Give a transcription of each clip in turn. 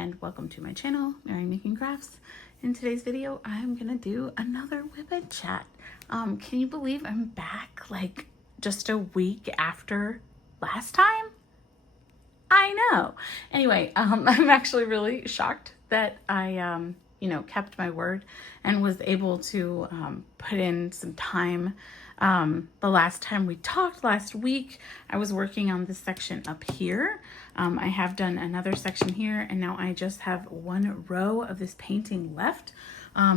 and welcome to my channel, Merrymaking Crafts. In today's video, I'm gonna do another WIP chat. Can you believe I'm back like just a week after last time? I know. Anyway, I'm actually really shocked that I, kept my word and was able to put in some time. The last time we talked last week, I was working on this section up here. I have done another section here, and now I just have one row of this painting left.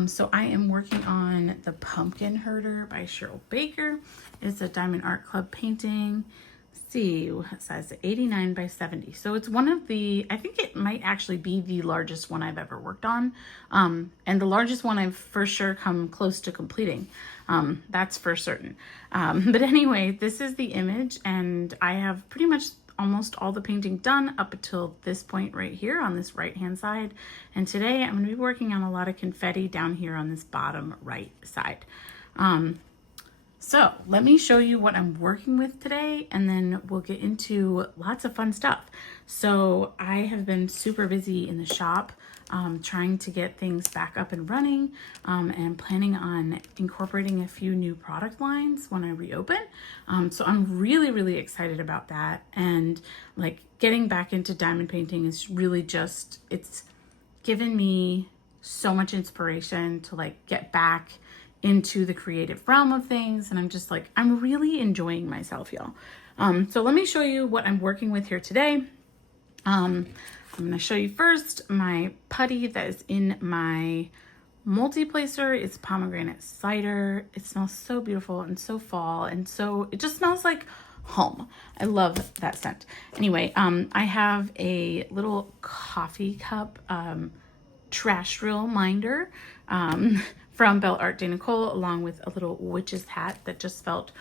So I am working on the Pumpkin Herder by Cheryl Baker. It's a Diamond Art Club painting. See, it says 89 by 70. So it's one of the, I think it might actually be the largest one I've ever worked on. And the largest one I've for sure come close to completing. That's for certain. But anyway, this is the image, and I have pretty much almost all the painting done up until this point right here on this right hand side. And today I'm going to be working on a lot of confetti down here on this bottom right side. So let me show you what I'm working with today, and then we'll get into lots of fun stuff. So I have been super busy in the shop, trying to get things back up and running, and planning on incorporating a few new product lines when I reopen. So I'm really, really excited about that. And like getting back into diamond painting is really just, it's given me so much inspiration to like get back into the creative realm of things. And I'm just like, I'm really enjoying myself, y'all. So let me show you what I'm working with here today. I'm gonna show you first my putty that is in my multi-placer. It's pomegranate cider. It smells so beautiful and so fall, and so it just smells like home. I love that scent. Anyway, I have a little coffee cup trash drill minder from BellaArtDeNicole, along with a little witch's hat that just felt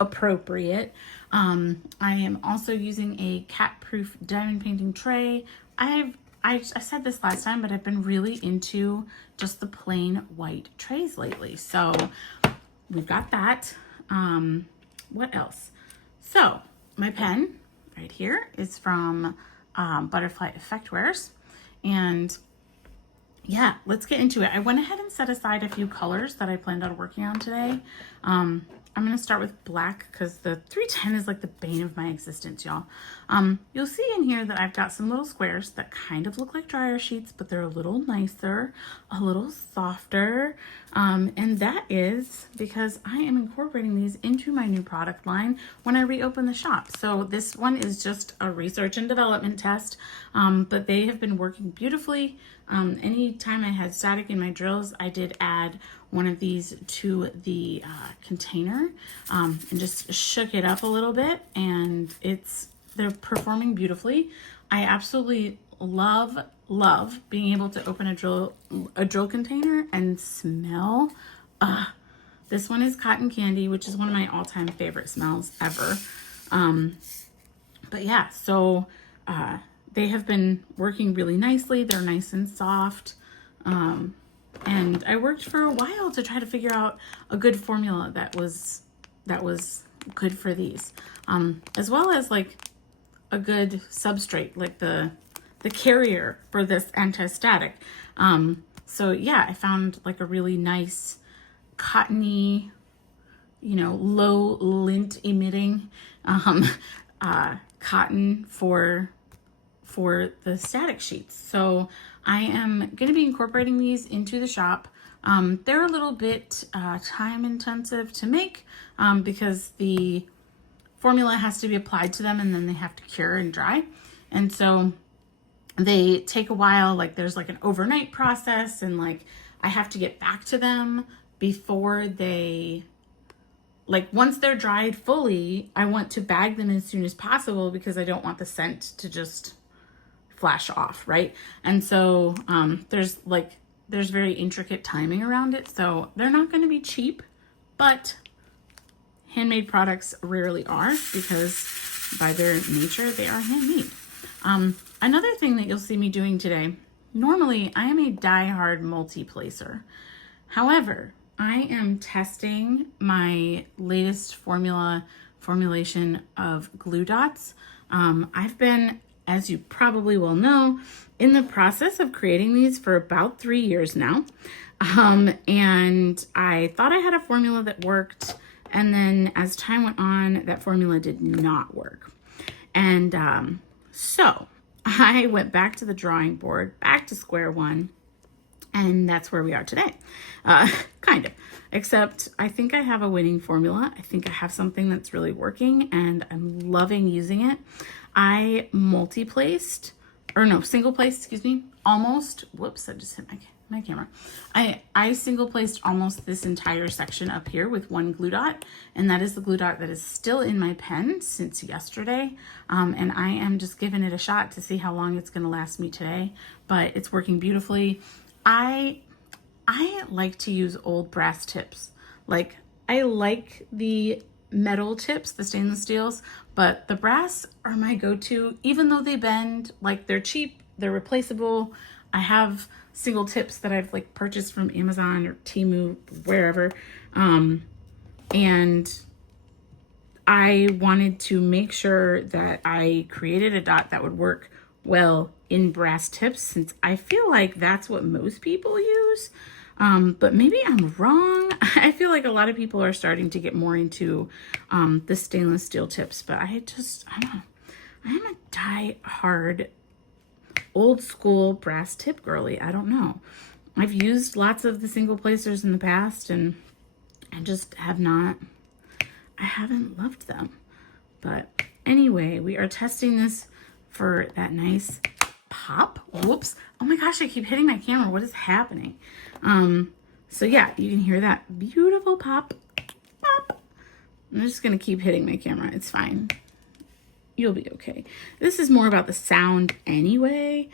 appropriate. I am also using a cat-proof diamond painting tray. I said this last time, but I've been really into just the plain white trays lately. So we've got that. What else? So my pen right here is from ButterflyEffectWares, and yeah, let's get into it. I went ahead and set aside a few colors that I planned on working on today. I'm going to start with black because the 310 is like the bane of my existence, y'all. You'll see in here that I've got some little squares that kind of look like dryer sheets, but they're a little nicer, a little softer. And that is because I am incorporating these into my new product line when I reopen the shop. So this one is just a research and development test, but they have been working beautifully. Anytime I had static in my drills, I did add one of these to the container and just shook it up a little bit, and they're performing beautifully. I absolutely love being able to open a drill container and smell. This one is cotton candy, which is one of my all-time favorite smells ever. But yeah, so they have been working really nicely. They're nice and soft. And I worked for a while to try to figure out a good formula that was good for these, as well as like a good substrate, like the carrier for this anti-static. So yeah, I found like a really nice cottony, low lint emitting cotton for the static sheets. So I am going to be incorporating these into the shop. They're a little bit time intensive to make because the formula has to be applied to them and then they have to cure and dry. And so they take a while, like there's like an overnight process, and like I have to get back to them before they, like once they're dried fully, I want to bag them as soon as possible because I don't want the scent to just flash off, right? And so there's very intricate timing around it. So they're not going to be cheap, but handmade products rarely are because by their nature, they are handmade. Another thing that you'll see me doing today, normally I am a die-hard multi-placer. However, I am testing my latest formulation of glue dots. I've been as you probably will know, in the process of creating these for about 3 years now. And I thought I had a formula that worked. And then as time went on, that formula did not work. And so I went back to the drawing board, back to square one. And that's where we are today. Kind of. Except I think I have a winning formula. I think I have something that's really working and I'm loving using it. I multi-placed, or no, single placed, excuse me, almost, whoops, I just hit my camera. I single placed almost this entire section up here with one glue dot, and that is the glue dot that is still in my pen since yesterday. And I am just giving it a shot to see how long it's gonna last me today, but it's working beautifully. I like to use old brass tips. Like, I like the metal tips, the stainless steels, but the brass are my go-to, even though they bend. Like, they're cheap, they're replaceable. I have single tips that I've like purchased from Amazon or Temu, wherever. And I wanted to make sure that I created a dot that would work well in brass tips, since I feel like that's what most people use. But maybe I'm wrong. I feel like a lot of people are starting to get more into the stainless steel tips, but I don't know. I'm a die-hard old school brass tip girly. I don't know. I've used lots of the single placers in the past and I just I haven't loved them. But anyway, we are testing this for that nice pop. Whoops. Oh my gosh, I keep hitting my camera. What is happening? So yeah, you can hear that beautiful pop. Pop. I'm just going to keep hitting my camera. It's fine. You'll be okay. This is more about the sound anyway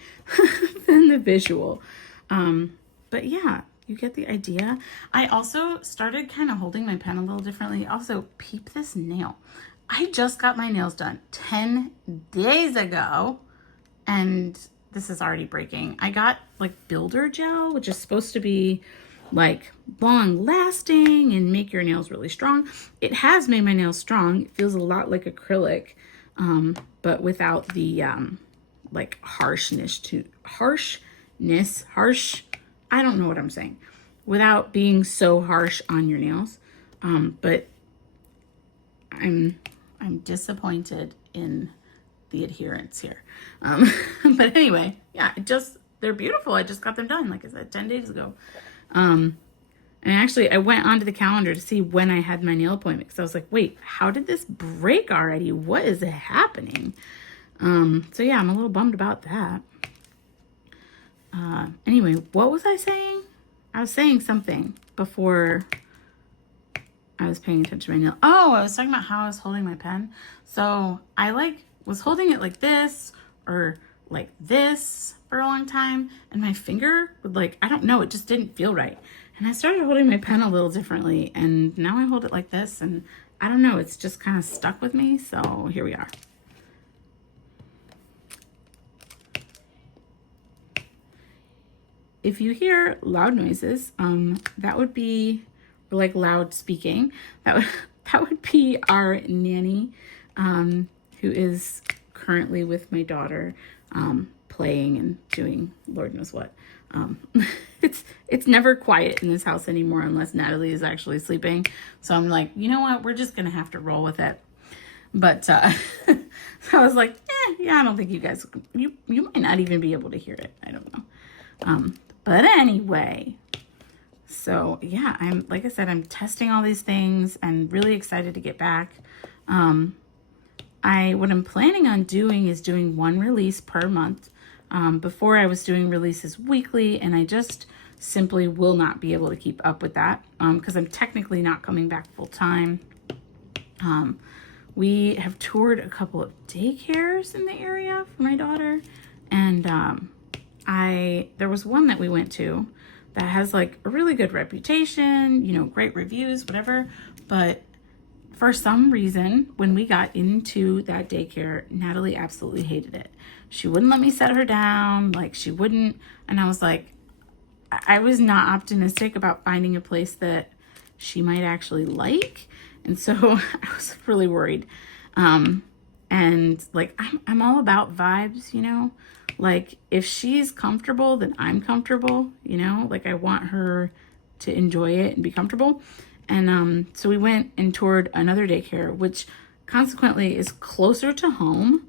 than the visual. But yeah, you get the idea. I also started kind of holding my pen a little differently. Also, peep this nail. I just got my nails done 10 days ago, and this is already breaking. I got like builder gel, which is supposed to be like long lasting and make your nails really strong. It has made my nails strong. It feels a lot like acrylic, but without the like harshness, I don't know what I'm saying, without being so harsh on your nails. But I'm disappointed in the adherence here. But anyway, yeah, they're beautiful. I just got them done, like I said, 10 days ago. And actually I went onto the calendar to see when I had my nail appointment, because I was like, wait, how did this break already? What is happening? So yeah, I'm a little bummed about that. Anyway, what was I saying? I was saying something before I was paying attention to my nail. Oh, I was talking about how I was holding my pen. So I was holding it like this or like this for a long time, and my finger would I don't know, it just didn't feel right. And I started holding my pen a little differently, and now I hold it like this, and I don't know, it's just kind of stuck with me. So here we are. If you hear loud noises, that would be like loud speaking. That would be our nanny, who is currently with my daughter, playing and doing Lord knows what. It's never quiet in this house anymore unless Natalie is actually sleeping. So I'm like, you know what? We're just gonna have to roll with it. But so I was like, yeah, I don't think you guys, you might not even be able to hear it. I don't know. But anyway, so yeah, like I said, I'm testing all these things and really excited to get back. What I'm planning on doing is doing one release per month. Before I was doing releases weekly, and I just simply will not be able to keep up with that because I'm technically not coming back full time. We have toured a couple of daycares in the area for my daughter, and there was one that we went to that has like a really good reputation, you know, great reviews, whatever. But for some reason, when we got into that daycare, Natalie absolutely hated it. She wouldn't let me set her down, like she wouldn't. And I was like, I was not optimistic about finding a place that she might actually like. And so I was really worried. And like, I'm all about vibes, you know, like if she's comfortable, then I'm comfortable, you know, like I want her to enjoy it and be comfortable. And so we went and toured another daycare, which consequently is closer to home,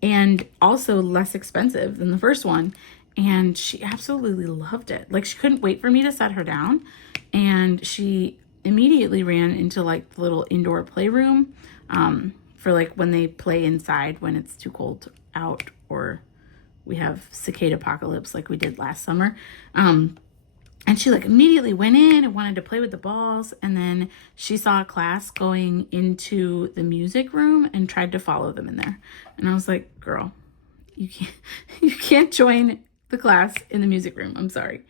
and also less expensive than the first one. And she absolutely loved it. Like, she couldn't wait for me to set her down, and she immediately ran into like the little indoor playroom, for like when they play inside when it's too cold out, or we have cicada apocalypse like we did last summer. And she like immediately went in and wanted to play with the balls. And then she saw a class going into the music room and tried to follow them in there. And I was like, girl, you can't join the class in the music room. I'm sorry.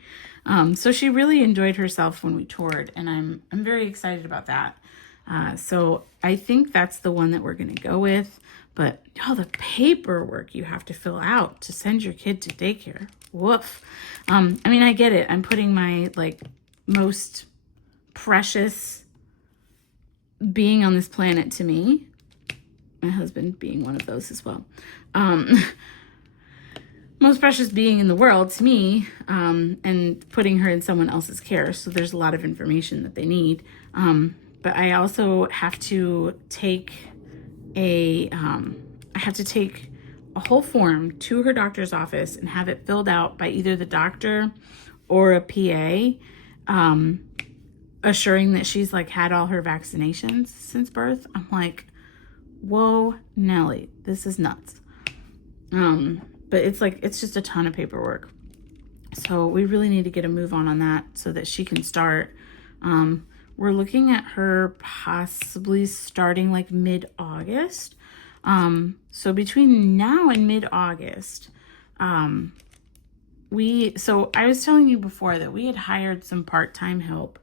So she really enjoyed herself when we toured, and I'm very excited about that. So I think that's the one that we're going to go with. But all the paperwork you have to fill out to send your kid to daycare. Woof. I mean, I get it. I'm putting my like most precious being on this planet to me. My husband being one of those as well. Most precious being in the world to me, and putting her in someone else's care. So there's a lot of information that they need. But I also have to take a whole form to her doctor's office and have it filled out by either the doctor or a PA, assuring that she's like had all her vaccinations since birth. I'm like, whoa, Nelly, this is nuts. But it's just a ton of paperwork. So we really need to get a move on that so that she can start. We're looking at her possibly starting like mid-August. So between now and mid-August, so I was telling you before that we had hired some part-time help,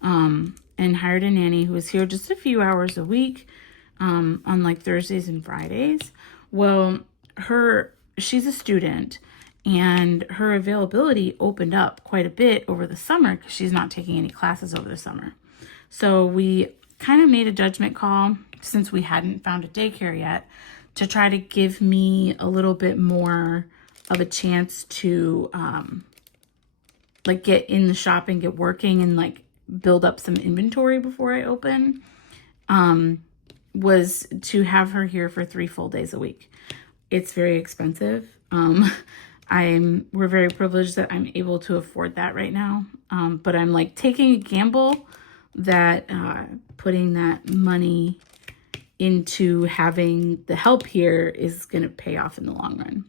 and hired a nanny who was here just a few hours a week, on like Thursdays and Fridays. Well, she's a student, and her availability opened up quite a bit over the summer because she's not taking any classes over the summer. So we kind of made a judgment call, since we hadn't found a daycare yet, to try to give me a little bit more of a chance to like get in the shop and get working and like build up some inventory before I open, was to have her here for 3 full days a week. It's very expensive. We're very privileged that I'm able to afford that right now. But I'm like taking a gamble that putting that money into having the help here is going to pay off in the long run.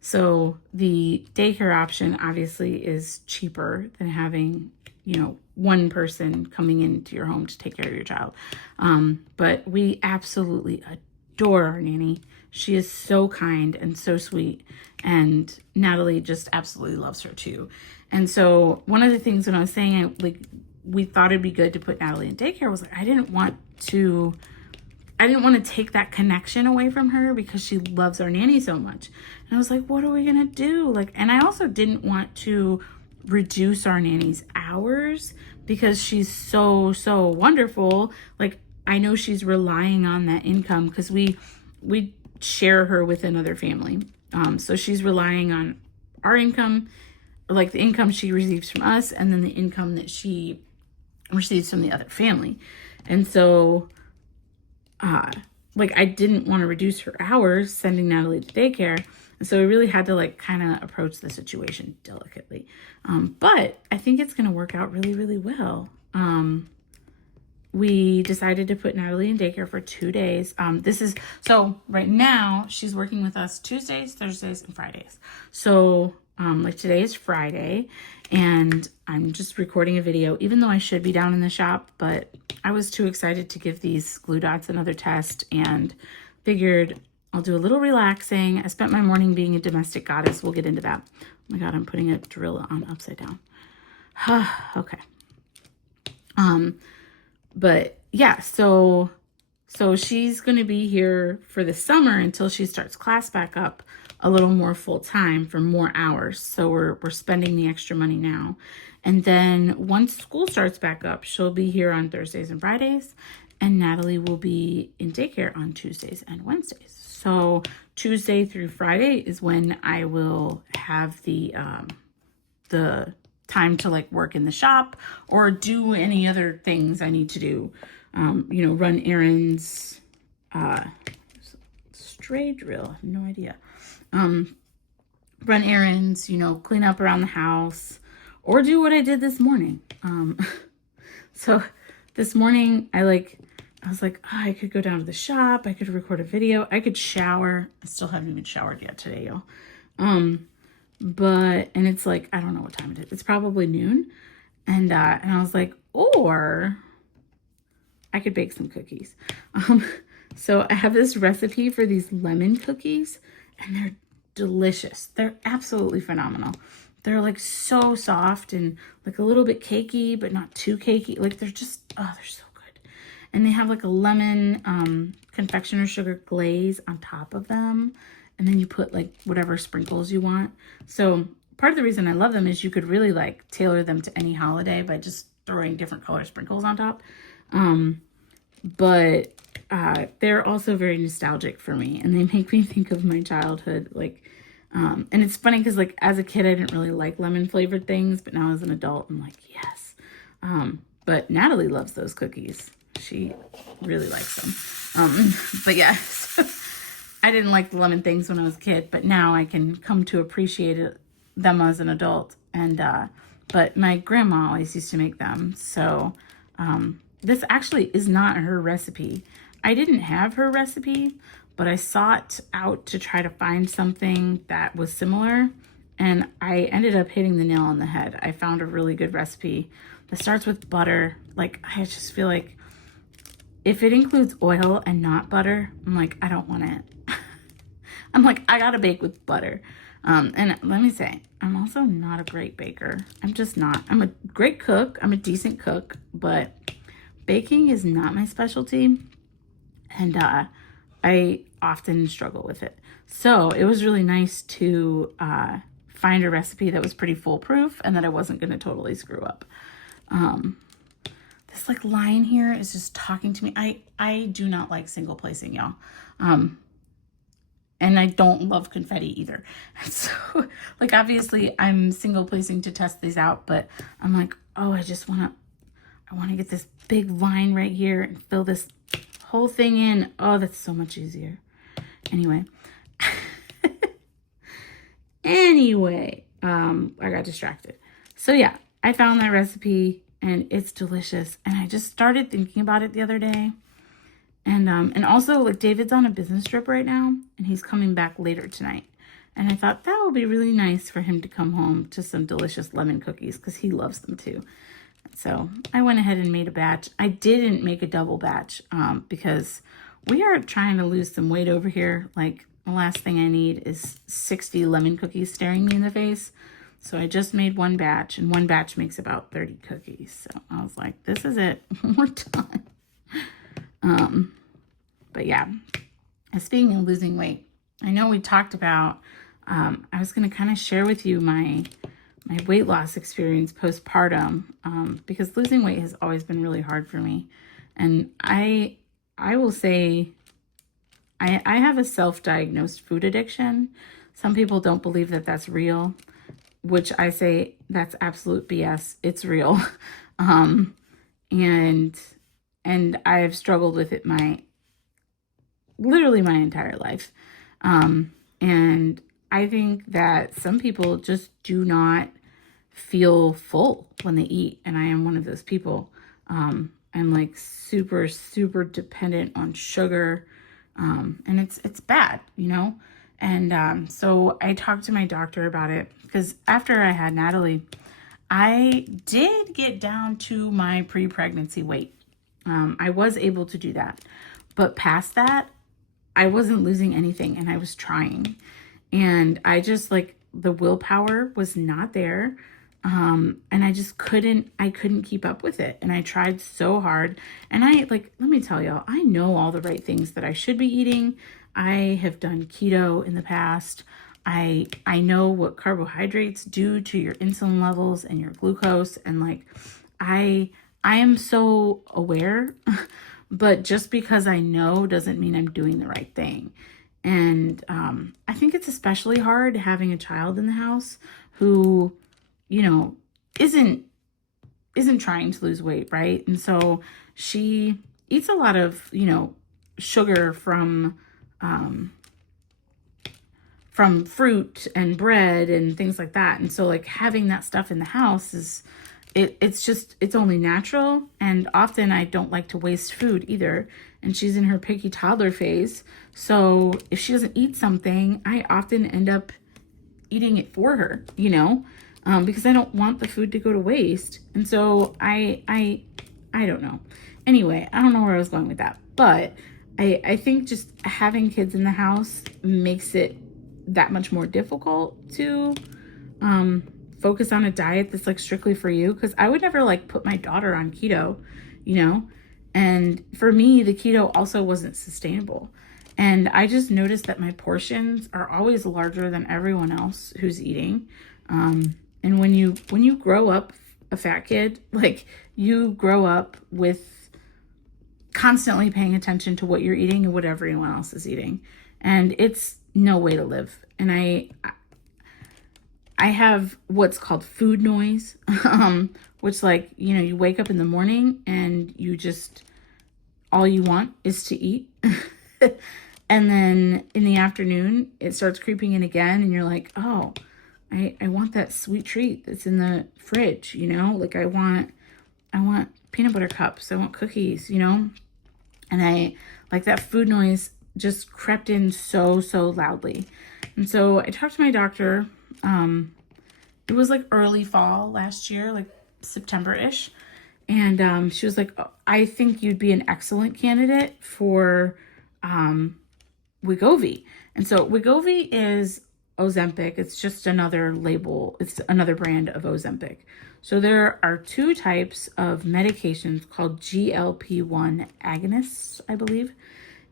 So the daycare option obviously is cheaper than having, you know, one person coming into your home to take care of your child. But we absolutely adore our nanny. She is so kind and so sweet, and Natalie just absolutely loves her too. And so one of the things when I was saying we thought it'd be good to put Natalie in daycare was like, I didn't want to take that connection away from her because she loves our nanny so much. And I was like, what are we gonna do? Like, and I also didn't want to reduce our nanny's hours because she's so wonderful. Like, I know she's relying on that income because we share her with another family. So she's relying on our income, like the income she receives from us, and then the income that she receives from the other family. And so like, I didn't want to reduce her hours sending Natalie to daycare. And so we really had to like kind of approach the situation delicately. But I think it's going to work out really, really well. We decided to put Natalie in daycare for 2 days. So right now she's working with us Tuesdays, Thursdays, and Fridays. So like today is Friday, and I'm just recording a video, even though I should be down in the shop, but I was too excited to give these glue dots another test and figured I'll do a little relaxing. I spent my morning being a domestic goddess. We'll get into that. Oh my God, I'm putting a drill on upside down. Okay. But yeah, so she's going to be here for the summer until she starts class back up a little more full time for more hours. So we're spending the extra money now. And then once school starts back up, she'll be here on Thursdays and Fridays. and Natalie will be in daycare on Tuesdays and Wednesdays. So Tuesday through Friday is when I will have the time to like work in the shop or do any other things I need to do. You know, run errands, stray drill, I have no idea. Run errands, you know, clean up around the house, or do what I did this morning. So this morning I was like, oh, I could go down to the shop, I could record a video, I could shower. I still haven't even showered yet today, y'all. And it's like, I don't know what time it is. It's probably noon. And I was like, or I could bake some cookies. So I have this recipe for these lemon cookies, and they're delicious. They're absolutely phenomenal. They're like so soft and like a little bit cakey, but not too cakey. Like they're just, oh, they're so good. And they have like a lemon confectioner sugar glaze on top of them. And then you put like whatever sprinkles you want. So part of the reason I love them is you could really like tailor them to any holiday by just throwing different color sprinkles on top. But they're also very nostalgic for me, and they make me think of my childhood. Like, and it's funny because like as a kid, I didn't really like lemon flavored things, but now as an adult, I'm like, yes. But Natalie loves those cookies. She really likes them. But yeah, so I didn't like the lemon things when I was a kid, but now I can come to appreciate them as an adult. And, but my grandma always used to make them. So, this actually is not her recipe. I didn't have her recipe, but I sought out to try to find something that was similar, and I ended up hitting the nail on the head. I found a really good recipe that starts with butter. Like, I just feel like if it includes oil and not butter, I'm like, I don't want it. I'm like, I gotta bake with butter. And let me say, I'm also not a great baker. I'm just not. I'm a great cook. I'm a decent cook, but baking is not my specialty. And I often struggle with it. So it was really nice to find a recipe that was pretty foolproof and that I wasn't going to totally screw up. This like line here is just talking to me. I do not like single placing, y'all. And I don't love confetti either. So like obviously I'm single placing to test these out, but I'm like, oh, I want to get this big line right here and fill this whole thing in. Oh, that's so much easier. Anyway. I got distracted. So yeah, I found that recipe and it's delicious. And I just started thinking about it the other day. And also like David's on a business trip right now and he's coming back later tonight. And I thought that would be really nice for him to come home to some delicious lemon cookies because he loves them too. So I went ahead and made a batch. I didn't make a double batch because we are trying to lose some weight over here. Like the last thing I need is 60 lemon cookies staring me in the face. So I just made one batch, and one batch makes about 30 cookies. So I was like, this is it. We're done. But yeah, speaking of losing weight, I know we talked about, I was going to kind of share with you my weight loss experience postpartum, because losing weight has always been really hard for me. And I will say I have a self-diagnosed food addiction. Some people don't believe that that's real, which I say that's absolute BS. It's real. And I've struggled with it literally my entire life. And I think that some people just do not feel full when they eat. And I am one of those people. I'm like super, super dependent on sugar. And it's bad, you know? And so I talked to my doctor about it because after I had Natalie, I did get down to my pre-pregnancy weight. I was able to do that. But past that, I wasn't losing anything and I was trying. And I just like the willpower was not there. And I just couldn't keep up with it. And I tried so hard. And let me tell y'all, I know all the right things that I should be eating. I have done keto in the past. I know what carbohydrates do to your insulin levels and your glucose. And like, I am so aware, but just because I know doesn't mean I'm doing the right thing. And I think it's especially hard having a child in the house who, you know, isn't trying to lose weight, right? And so she eats a lot of, you know, sugar from fruit and bread and things like that. And so like having that stuff in the house is, it's only natural. And often I don't like to waste food either. And she's in her picky toddler phase. So if she doesn't eat something, I often end up eating it for her, you know, because I don't want the food to go to waste. And so I don't know. Anyway, I don't know where I was going with that, but I think just having kids in the house makes it that much more difficult to focus on a diet that's like strictly for you. Because I would never like put my daughter on keto, you know, and for me, the keto also wasn't sustainable. And I just noticed that my portions are always larger than everyone else who's eating. And when you grow up a fat kid, like you grow up with constantly paying attention to what you're eating and what everyone else is eating. And it's no way to live. And I have what's called food noise, which like, you know, you wake up in the morning and you just, all you want is to eat. And then in the afternoon, it starts creeping in again. And you're like, oh, I want that sweet treat that's in the fridge, you know, like I want peanut butter cups. I want cookies, you know, and I like that food noise just crept in so loudly. And so I talked to my doctor. It was like early fall last year, like September-ish. And she was like, oh, I think you'd be an excellent candidate for Wegovy. And so Wegovy is Ozempic. It's just another label. It's another brand of Ozempic. So there are two types of medications called GLP1 agonists, I believe.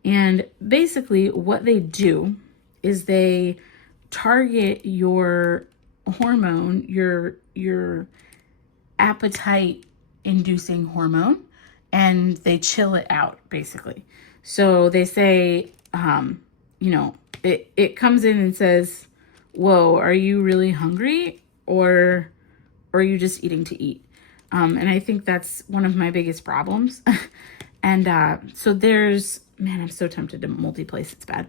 And basically what they do is they target your hormone, your appetite inducing hormone, and they chill it out basically. So they say, you know, it comes in and says, whoa, are you really hungry or are you just eating to eat? And I think that's one of my biggest problems. And so there's, man, I'm so tempted to multi-place. It's bad.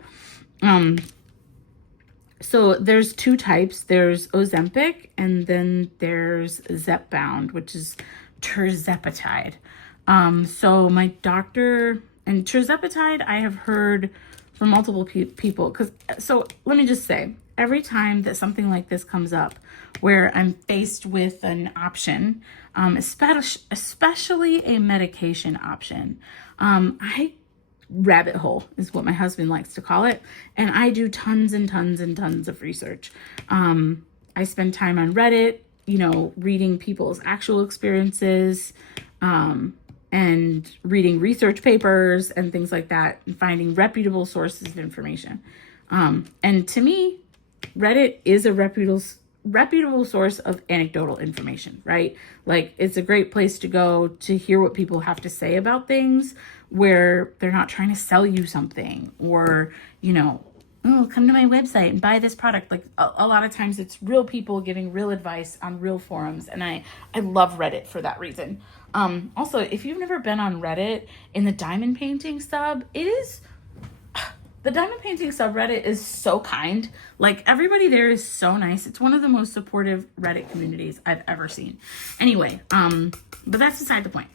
So there's two types. There's Ozempic and then there's Zepbound, which is tirzepatide. So my doctor, and tirzepatide I have heard from multiple people. So let me just say, every time that something like this comes up where I'm faced with an option, especially a medication option, I rabbit hole is what my husband likes to call it. And I do tons and tons and tons of research. I spend time on Reddit, you know, reading people's actual experiences, and reading research papers and things like that, and finding reputable sources of information. And to me, Reddit is a reputable source of anecdotal information, right? Like it's a great place to go to hear what people have to say about things where they're not trying to sell you something or, you know, oh, come to my website and buy this product. Like a lot of times it's real people giving real advice on real forums. And I love Reddit for that reason. Also, if you've never been on Reddit, in the diamond painting sub, the diamond painting subreddit is so kind. Like everybody there is so nice. It's one of the most supportive Reddit communities I've ever seen. Anyway, but that's beside the point.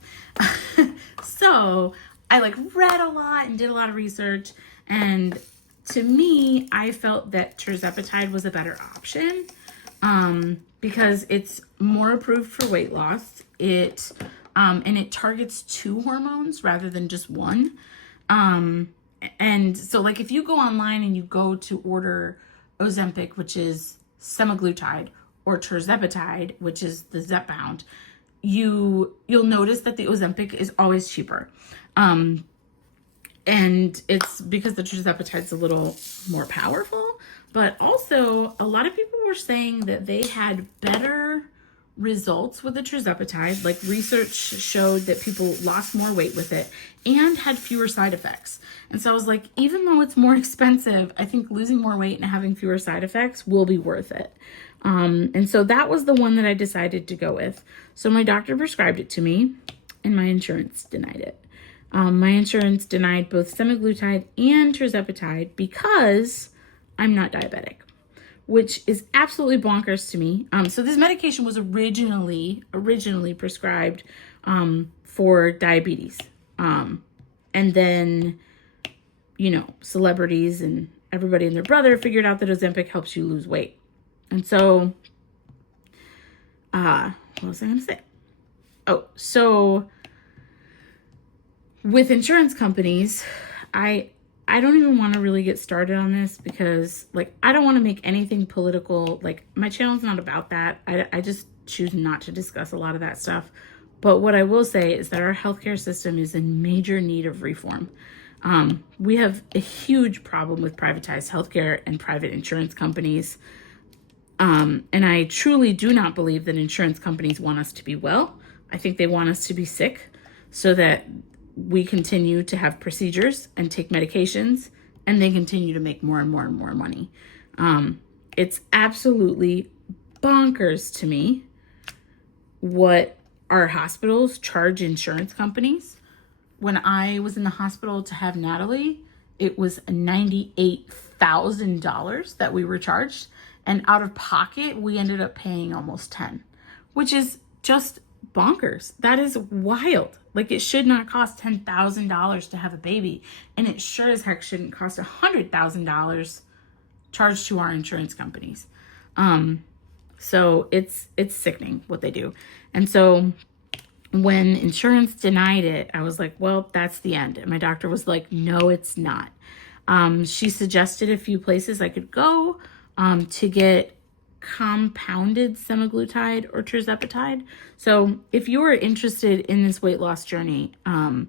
So I like read a lot and did a lot of research, and to me, I felt that tirzepatide was a better option because it's more approved for weight loss. And it targets two hormones rather than just one. And so like if you go online and you go to order Ozempic, which is semaglutide, or tirzepatide, which is the Zepbound, you'll notice that the Ozempic is always cheaper. And it's because the tirzepatide's a little more powerful, but also a lot of people were saying that they had better results with the tirzepatide. Like research showed that people lost more weight with it and had fewer side effects. And so I was like, even though it's more expensive, I think losing more weight and having fewer side effects will be worth it. And so that was the one that I decided to go with. So my doctor prescribed it to me and my insurance denied it. My insurance denied both semaglutide and tirzepatide because I'm not diabetic, which is absolutely bonkers to me. So this medication was originally prescribed for diabetes. And then, you know, celebrities and everybody and their brother figured out that Ozempic helps you lose weight. And so, what was I going to say? Oh, so with insurance companies, I don't even want to really get started on this because, like, I don't want to make anything political. Like, my channel's not about that. I just choose not to discuss a lot of that stuff. But what I will say is that our healthcare system is in major need of reform. We have a huge problem with privatized healthcare and private insurance companies. And I truly do not believe that insurance companies want us to be well. I think they want us to be sick so that we continue to have procedures and take medications, and they continue to make more and more and more money. It's absolutely bonkers to me what our hospitals charge insurance companies. When I was in the hospital to have Natalie, it was $98,000 that we were charged, and out of pocket, we ended up paying almost 10, which is just bonkers. That is wild. Like, it should not cost $10,000 to have a baby, and it sure as heck shouldn't cost $100,000 charged to our insurance companies. So it's sickening what they do. And so when insurance denied it, I was like, well, that's the end. And my doctor was like, no, it's not. She suggested a few places I could go to get compounded semaglutide or tirzepatide. So if you are interested in this weight loss journey and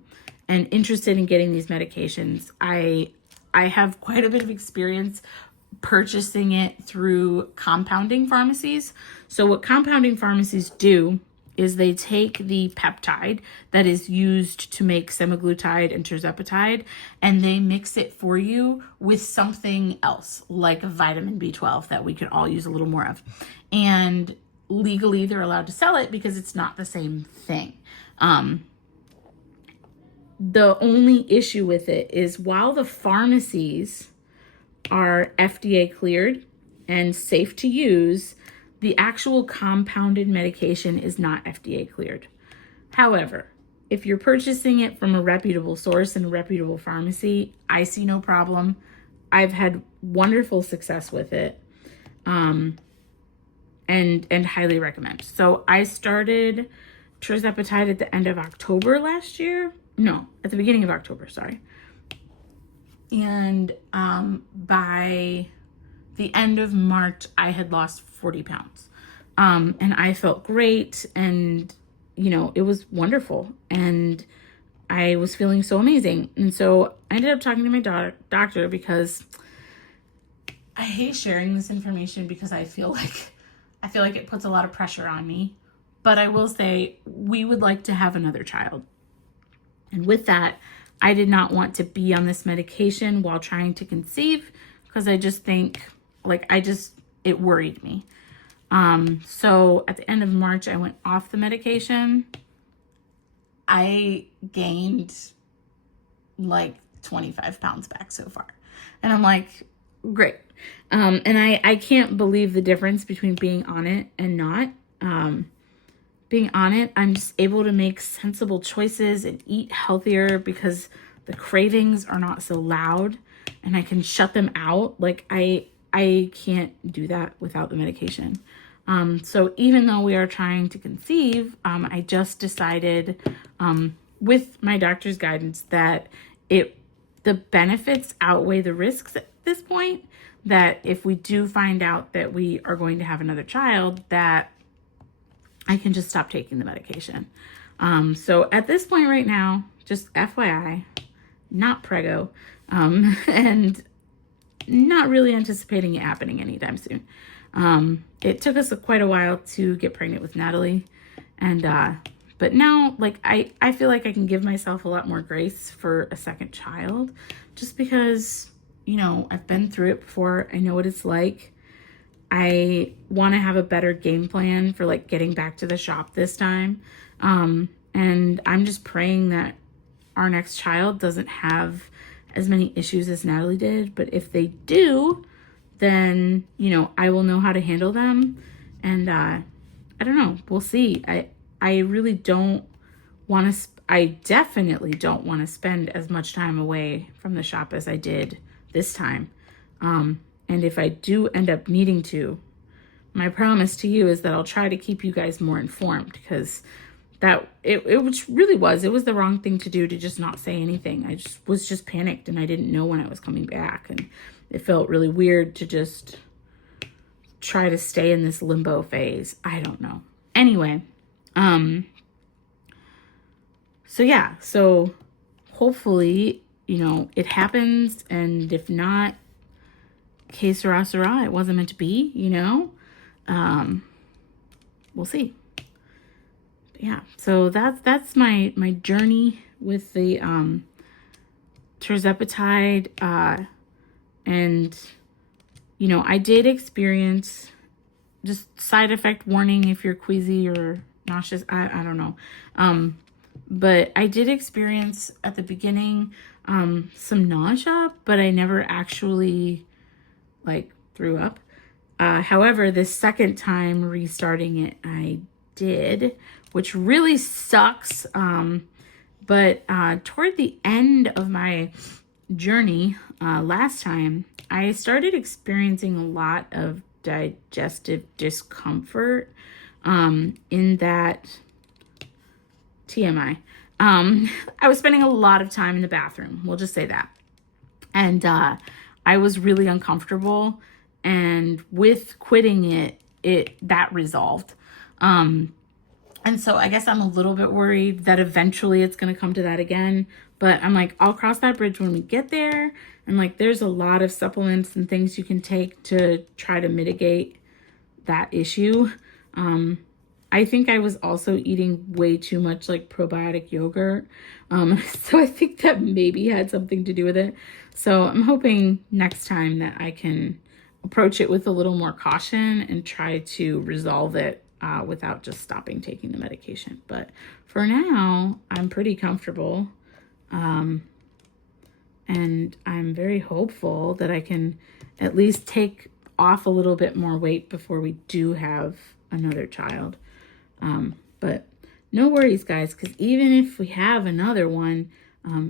interested in getting these medications, I have quite a bit of experience purchasing it through compounding pharmacies. So what compounding pharmacies do is they take the peptide that is used to make semaglutide and tirzepatide, and they mix it for you with something else, like a vitamin B12 that we could all use a little more of. And legally, they're allowed to sell it because it's not the same thing. The only issue with it is while the pharmacies are FDA cleared and safe to use, the actual compounded medication is not FDA cleared. However, if you're purchasing it from a reputable source and a reputable pharmacy, I see no problem. I've had wonderful success with it, and highly recommend. So I started tirzepatide at the end of October last year. No, at the beginning of October, sorry. And by the end of March, I had lost 40 pounds. And I felt great, and, you know, it was wonderful, and I was feeling so amazing. And so I ended up talking to my doctor because I hate sharing this information because I feel like it puts a lot of pressure on me. But I will say we would like to have another child. And with that, I did not want to be on this medication while trying to conceive because I just think, it worried me. So at the end of March, I went off the medication. I gained like 25 pounds back so far. And I'm like, great. And I can't believe the difference between being on it and not. Being on it, I'm just able to make sensible choices and eat healthier because the cravings are not so loud and I can shut them out. Like I can't do that without the medication. So even though we are trying to conceive, I just decided with my doctor's guidance that the benefits outweigh the risks at this point, that if we do find out that we are going to have another child, that I can just stop taking the medication. So at this point right now, just FYI, not preggo, and not really anticipating it happening anytime soon. It took us quite a while to get pregnant with Natalie. And, but now, like, I feel like I can give myself a lot more grace for a second child just because, you know, I've been through it before. I know what it's like. I want to have a better game plan for like getting back to the shop this time. And I'm just praying that our next child doesn't have as many issues as Natalie did. But if they do, then, you know, I will know how to handle them. And I don't know. We'll see. I really don't want to, I definitely don't want to spend as much time away from the shop as I did this time. And if I do end up needing to, my promise to you is that I'll try to keep you guys more informed, because it really was the wrong thing to do, to just not say anything. I was just panicked and I didn't know when I was coming back, and it felt really weird to just try to stay in this limbo phase. I don't know. Anyway, so yeah, so hopefully, you know, it happens, and if not, que sera, sera. It wasn't meant to be, you know. We'll see. But yeah, so that's my journey with the tirzepatide, and you know, I did experience, just side effect warning if you're queasy or nauseous, I don't know, but I did experience at the beginning some nausea, but I never actually like threw up. However, the second time restarting it, I did, which really sucks. But toward the end of my journey last time, I started experiencing a lot of digestive discomfort, in that TMI. I was spending a lot of time in the bathroom. We'll just say that. And I was really uncomfortable, and with quitting that resolved. And so I guess I'm a little bit worried that eventually it's going to come to that again, but I'm like, I'll cross that bridge when we get there. And like, there's a lot of supplements and things you can take to try to mitigate that issue. I think I was also eating way too much like probiotic yogurt. So I think that maybe had something to do with it. So I'm hoping next time that I can approach it with a little more caution and try to resolve it without just stopping taking the medication. But for now, I'm pretty comfortable. And I'm very hopeful that I can at least take off a little bit more weight before we do have another child. But no worries, guys, because even if we have another one,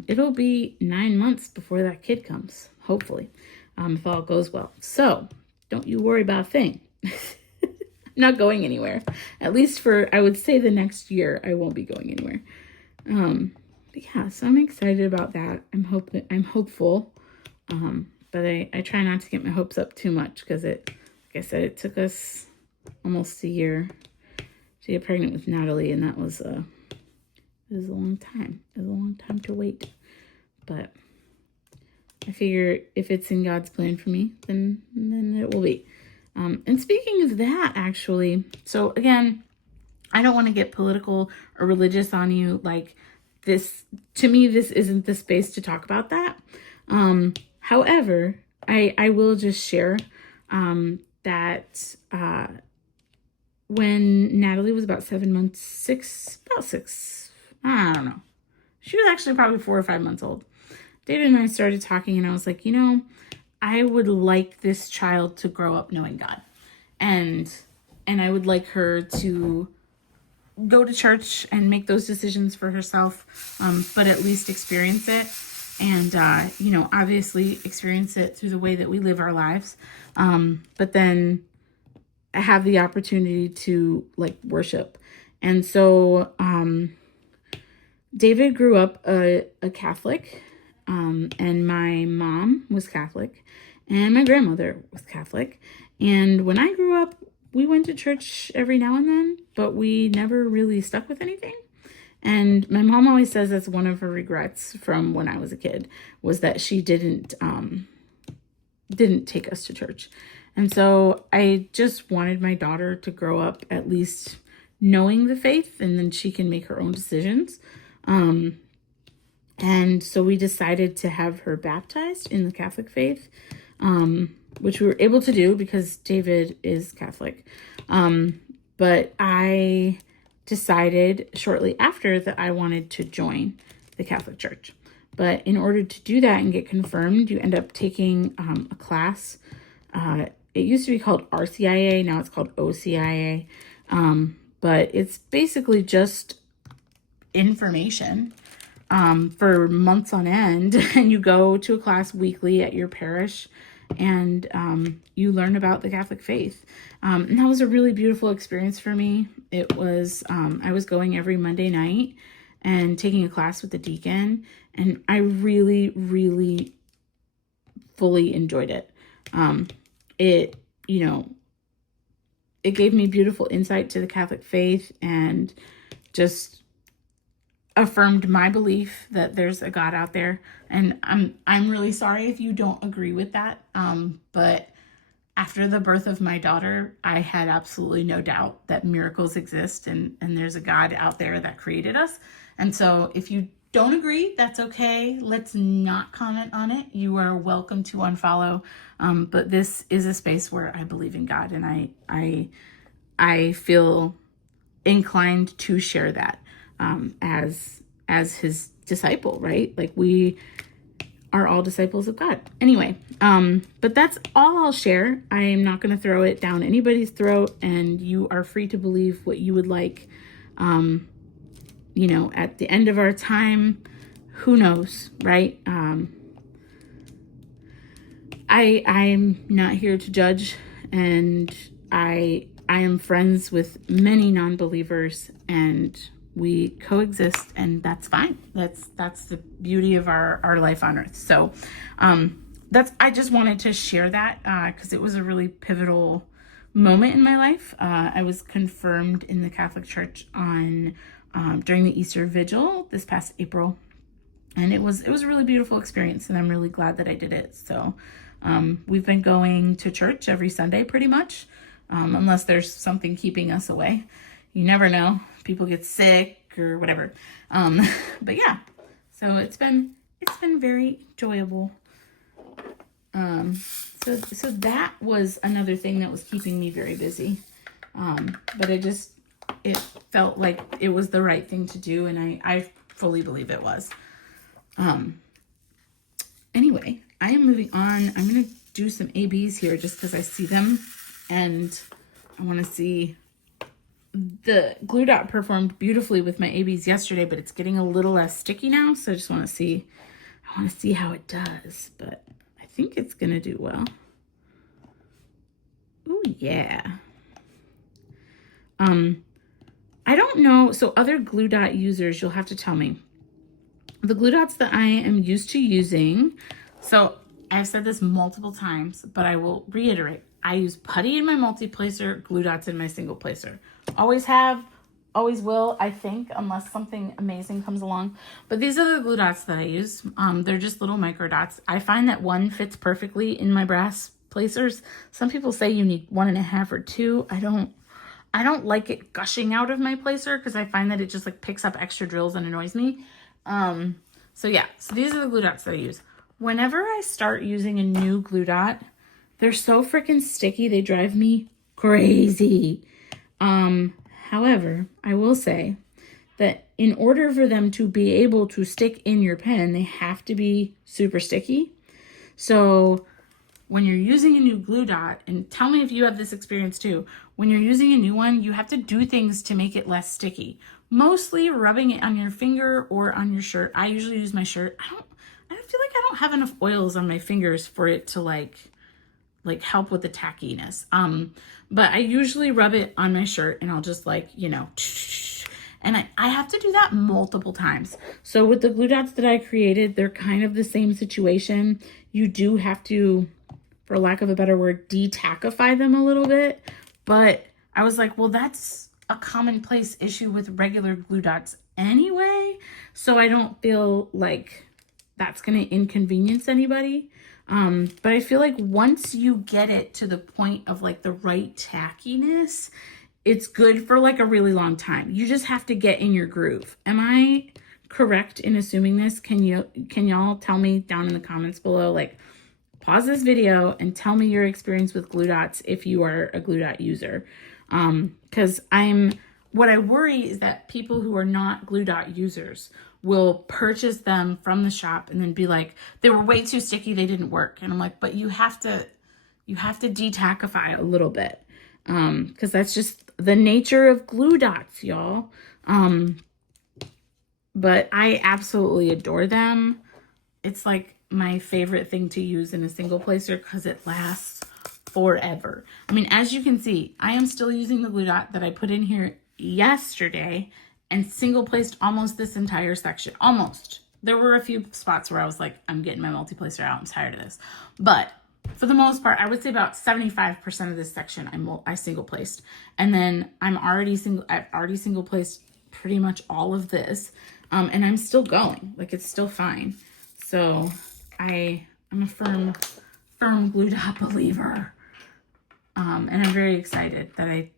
it'll be 9 months before that kid comes, hopefully, if all goes well. So don't you worry about a thing. I'm not going anywhere. At least for, I would say, the next year, I won't be going anywhere. But yeah, so I'm excited about that. I'm hopeful. But I try not to get my hopes up too much, because like I said, it took us almost a year to get pregnant with Natalie, and that was it was a long time. It was a long time to wait. But I figure if it's in God's plan for me, then it will be. And speaking of that, actually, so again, I don't want to get political or religious on you. Like, this, to me, this isn't the space to talk about that. However, I will just share that when Natalie was about 7 months, about six, I don't know. She was actually probably 4 or 5 months old. David and I started talking, and I was like, you know, I would like this child to grow up knowing God. And I would like her to go to church and make those decisions for herself, but at least experience it. And, you know, obviously experience it through the way that we live our lives. But then have the opportunity to like worship. And so David grew up a Catholic, and my mom was Catholic, and my grandmother was Catholic. And when I grew up, we went to church every now and then, but we never really stuck with anything. And my mom always says that's one of her regrets from when I was a kid, was that she didn't take us to church. And so I just wanted my daughter to grow up at least knowing the faith, and then she can make her own decisions. And so we decided to have her baptized in the Catholic faith, which we were able to do because David is Catholic. But I decided shortly after that I wanted to join the Catholic Church. But in order to do that and get confirmed, you end up taking a class. It used to be called RCIA, now it's called OCIA. But it's basically just information for months on end. And you go to a class weekly at your parish, and you learn about the Catholic faith. And that was a really beautiful experience for me. It was, I was going every Monday night and taking a class with the deacon, and I really, really fully enjoyed it. It gave me beautiful insight to the Catholic faith and just affirmed my belief that there's a God out there. And I'm really sorry if you don't agree with that. But after the birth of my daughter, I had absolutely no doubt that miracles exist and there's a God out there that created us. And so if you don't agree, that's okay. Let's not comment on it. You are welcome to unfollow. But this is a space where I believe in God, and I feel inclined to share that as his disciple, right? Like, we are all disciples of God. Anyway, but that's all I'll share. I am not going to throw it down anybody's throat, and you are free to believe what you would like. At the end of our time, who knows, right? I'm not here to judge, and I am friends with many non-believers, and we coexist, and that's fine. That's the beauty of our life on earth. So I just wanted to share that because it was a really pivotal moment in my life. I was confirmed in the Catholic Church during the Easter Vigil this past April, and it was a really beautiful experience, and I'm really glad that I did it. So we've been going to church every Sunday pretty much, unless there's something keeping us away. You never know. People get sick or whatever. But yeah, so it's been very enjoyable. So that was another thing that was keeping me very busy. But it felt like it was the right thing to do, and I fully believe it was. Anyway, I am moving on. I'm going to do some ABs here just because I see them, and I want to see. The glue dot performed beautifully with my ABs yesterday, but it's getting a little less sticky now. So I just want to see, how it does, but I think it's going to do well. Oh yeah. I don't know. So other glue dot users, you'll have to tell me. The glue dots that I am used to using. So I've said this multiple times, but I will reiterate. I use putty in my multi-placer, glue dots in my single placer. Always have, always will, I think, unless something amazing comes along. But these are the glue dots that I use. They're just little micro dots. I find that one fits perfectly in my brass placers. Some people say you need 1.5 or 2. I don't like it gushing out of my placer because I find that it just like picks up extra drills and annoys me. So these are the glue dots that I use. Whenever I start using a new glue dot, they're so freaking sticky. They drive me crazy. However, I will say that in order for them to be able to stick in your pen, they have to be super sticky. So when you're using a new glue dot, and tell me if you have this experience too, when you're using a new one, you have to do things to make it less sticky. Mostly rubbing it on your finger or on your shirt. I usually use my shirt. I feel like I don't have enough oils on my fingers for it to like help with the tackiness. But I usually rub it on my shirt, and I'll just and I have to do that multiple times. So with the glue dots that I created, they're kind of the same situation. You do have to, for lack of a better word, de-tackify them a little bit. But I was like, well, that's a commonplace issue with regular glue dots anyway. So I don't feel like that's going to inconvenience anybody. But I feel like once you get it to the point of like the right tackiness, it's good for like a really long time. You just have to get in your groove. Am I correct in assuming this? Can y'all tell me down in the comments below, like pause this video and tell me your experience with glue dots if you are a glue dot user. Because what I worry is that people who are not glue dot users will purchase them from the shop and then be like, they were way too sticky, they didn't work. And I'm like, but you have to de-tackify a little bit. Because that's just the nature of glue dots, y'all. But I absolutely adore them. It's like my favorite thing to use in a single placer because it lasts forever. I mean, as you can see, I am still using the glue dot that I put in here yesterday and single placed almost this entire section. Almost. There were a few spots where I was like, I'm getting my multi-placer out. I'm tired of this. But for the most part, I would say about 75% of this section I single placed. And then I've already single placed pretty much all of this. And I'm still going. Like, it's still fine. So I'm a firm glue dot believer. And I'm very excited that I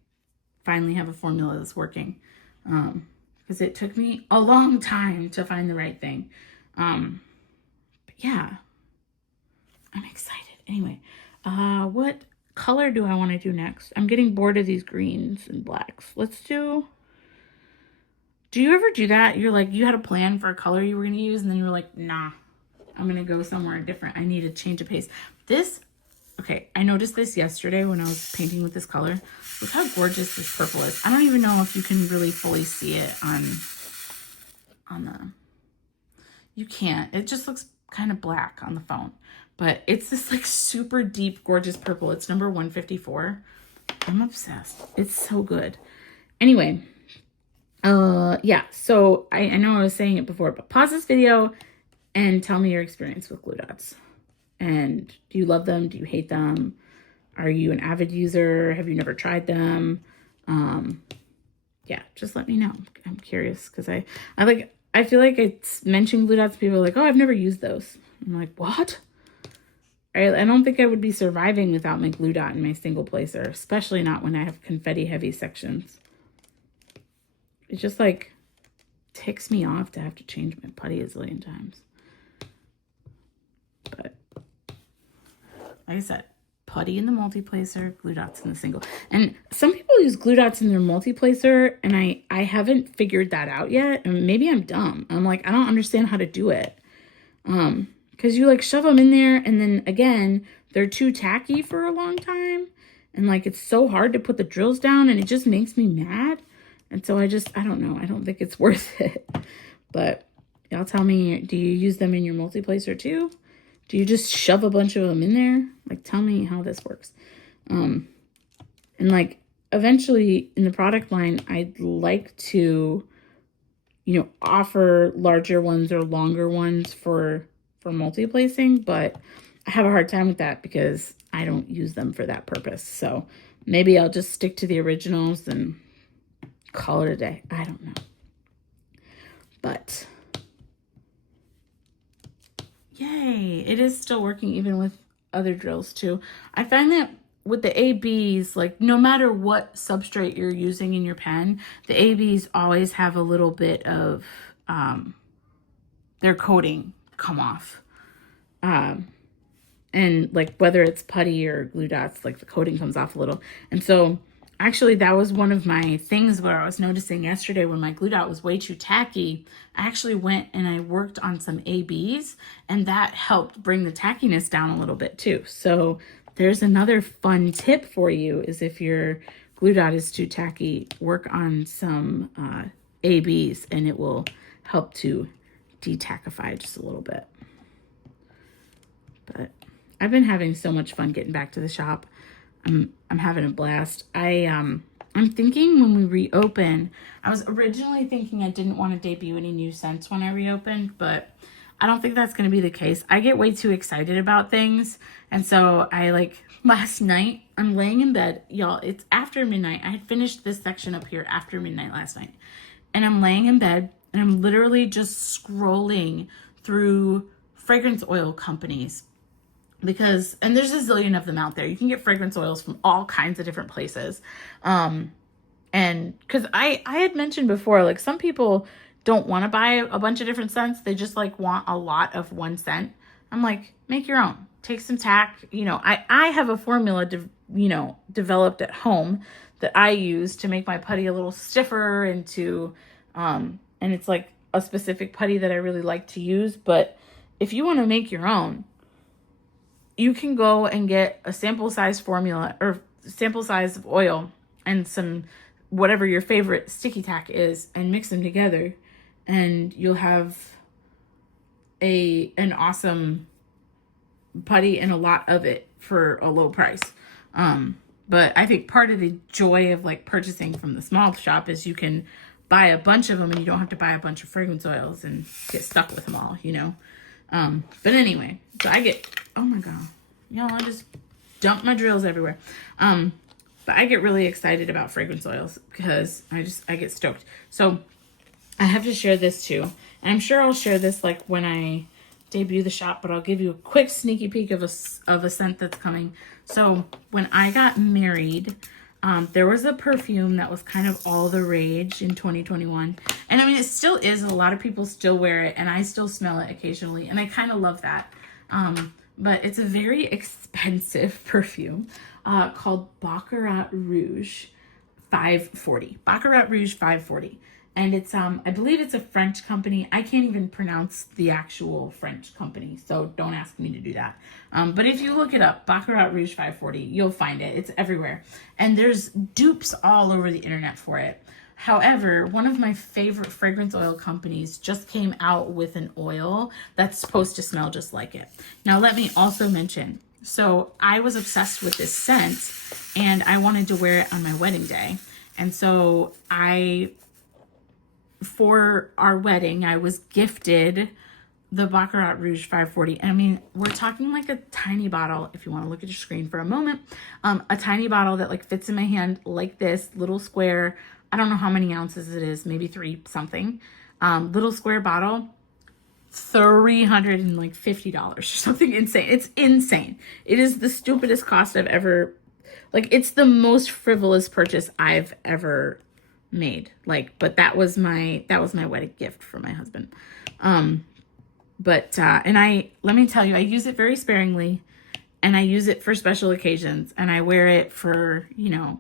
finally have a formula that's working. Because it took me a long time to find the right thing. But yeah, I'm excited. Anyway, what color do I want to do next? I'm getting bored of these greens and blacks. Do you ever do that? You're like, you had a plan for a color you were going to use, and then you were like, nah, I'm going to go somewhere different. I need a change of pace. Okay, I noticed this yesterday when I was painting with this color. Look how gorgeous this purple is. I don't even know if you can really fully see it you can't. It just looks kind of black on the phone. But it's this like super deep, gorgeous purple. It's number 154. I'm obsessed. It's so good. Anyway, yeah, so I know I was saying it before, but pause this video and tell me your experience with glue dots. And do you love them? Do you hate them? Are you an avid user? Have you never tried them? Yeah, just let me know. I'm curious because I feel like it's mentioning glue dots. People are like, oh, I've never used those. I'm like, what? I don't think I would be surviving without my glue dot in my single placer, especially not when I have confetti heavy sections. It just like ticks me off to have to change my putty a zillion times. But like I said, putty in the multi-placer, glue dots in the single. And some people use glue dots in their multi-placer, and I haven't figured that out yet. And maybe I'm dumb. I'm like, I don't understand how to do it. Because you like shove them in there, and then again, they're too tacky for a long time. And like, it's so hard to put the drills down, and it just makes me mad. And so I don't know. I don't think it's worth it. But y'all tell me, do you use them in your multi-placer too? Do you just shove a bunch of them in there? Like, tell me how this works. And like, eventually in the product line, I'd like to, offer larger ones or longer ones for multi-placing, but I have a hard time with that because I don't use them for that purpose. So maybe I'll just stick to the originals and call it a day. I don't know. But yay, it is still working even with other drills too. I find that with the ABs, like no matter what substrate you're using in your pen, the ABs always have a little bit of their coating come off. And like whether it's putty or glue dots, like the coating comes off a little. And so actually that was one of my things where I was noticing yesterday when my glue dot was way too tacky. I actually went and I worked on some ABs, and that helped bring the tackiness down a little bit too. So there's another fun tip for you, is if your glue dot is too tacky, work on some ABs and it will help to de-tackify just a little bit. But I've been having so much fun getting back to the shop. I'm having a blast. I'm thinking when we reopen, I was originally thinking I didn't want to debut any new scents when I reopened, but I don't think that's going to be the case. I get way too excited about things. And so last night, I'm laying in bed. Y'all, it's after midnight. I had finished this section up here after midnight last night. And I'm laying in bed and I'm literally just scrolling through fragrance oil companies, because, and there's a zillion of them out there. You can get fragrance oils from all kinds of different places. And because I had mentioned before, like some people don't want to buy a bunch of different scents. They just like want a lot of one scent. I'm like, make your own. Take some tack. You know, I have a formula, developed at home that I use to make my putty a little stiffer and to, and it's like a specific putty that I really like to use. But if you want to make your own, you can go and get a sample size formula or sample size of oil and some whatever your favorite sticky tack is and mix them together, and you'll have an awesome putty and a lot of it for a low price. But I think part of the joy of like purchasing from the small shop is you can buy a bunch of them and you don't have to buy a bunch of fragrance oils and get stuck with them all, you know? But anyway, so I get, oh my God, y'all, I just dump my drills everywhere. But I get really excited about fragrance oils because I get stoked. So I have to share this too. And I'm sure I'll share this like when I debut the shop, but I'll give you a quick sneaky peek of a scent that's coming. So when I got married, there was a perfume that was kind of all the rage in 2021. And I mean, it still is. A lot of people still wear it and I still smell it occasionally. And I kind of love that. But it's a very expensive perfume called Baccarat Rouge 540. Baccarat Rouge 540. And it's, I believe it's a French company. I can't even pronounce the actual French company, so don't ask me to do that. But if you look it up, Baccarat Rouge 540, you'll find it. It's everywhere. And there's dupes all over the internet for it. However, one of my favorite fragrance oil companies just came out with an oil that's supposed to smell just like it. Now, let me also mention, so I was obsessed with this scent and I wanted to wear it on my wedding day. And so for our wedding, I was gifted the Baccarat Rouge 540. I mean, we're talking like a tiny bottle, if you want to look at your screen for a moment, a tiny bottle that like fits in my hand like this, little square. I don't know how many ounces it is, maybe 3 something. Little square bottle, $350 or something insane. It's insane. It is the stupidest cost I've ever, like, it's the most frivolous purchase I've ever made. Like, but that was my wedding gift for my husband. And let me tell you, I use it very sparingly and I use it for special occasions and I wear it for, you know,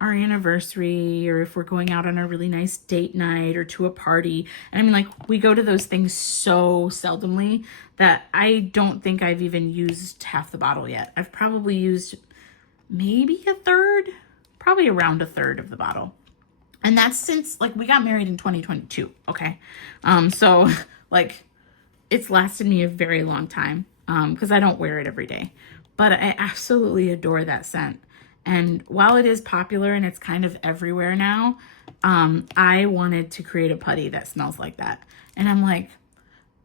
our anniversary or if we're going out on a really nice date night or to a party. And I mean, like, we go to those things so seldomly that I don't think I've even used half the bottle yet. I've probably used maybe a third, probably around a third of the bottle. And that's since, like, we got married in 2022, okay? So, like, it's lasted me a very long time because I don't wear it every day. But I absolutely adore that scent. And while it is popular and it's kind of everywhere now, I wanted to create a putty that smells like that. And I'm like,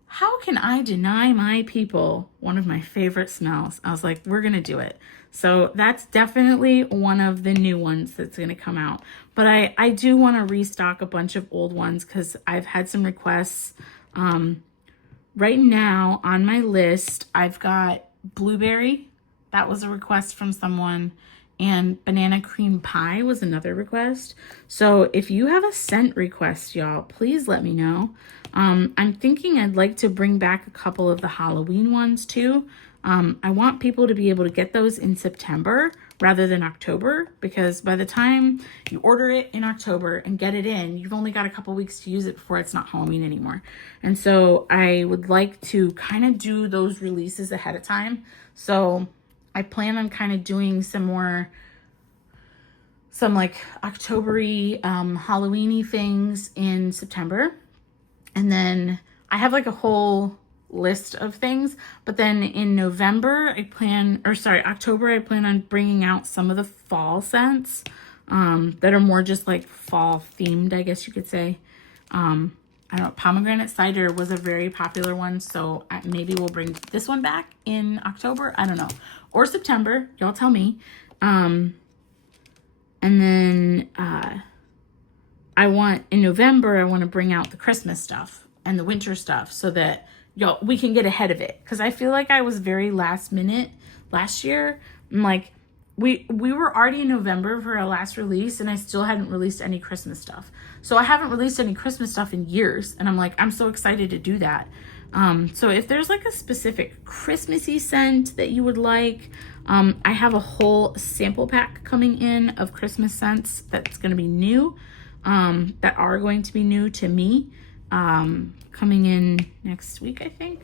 how can I deny my people one of my favorite smells? I was like, we're going to do it. So that's definitely one of the new ones that's going to come out. But I do want to restock a bunch of old ones because I've had some requests. Right now on my list, I've got blueberry. That was a request from someone. And banana cream pie was another request. So if you have a scent request, y'all, please let me know. I'm thinking I'd like to bring back a couple of the Halloween ones too. I want people to be able to get those in September rather than October, because by the time you order it in October and get it in, you've only got a couple weeks to use it before it's not Halloween anymore. And so I would like to kind of do those releases ahead of time. So I plan on kind of doing some like October-y, Halloween-y things in September. And then I have like a whole list of things, but then in October, I plan on bringing out some of the fall scents that are more just like fall themed, I guess you could say. I don't know, pomegranate cider was a very popular one, so maybe we'll bring this one back in October, I don't know, or September, y'all tell me. And then in November, I want to bring out the Christmas stuff and the winter stuff so that yo, we can get ahead of it. Because I feel like I was very last minute last year. And like, we were already in November for our last release, and I still hadn't released any Christmas stuff. So I haven't released any Christmas stuff in years, and I'm like, I'm so excited to do that. So if there's like a specific Christmassy scent that you would like, I have a whole sample pack coming in of Christmas scents that's going to be new, that are going to be new to me, coming in next week, I think.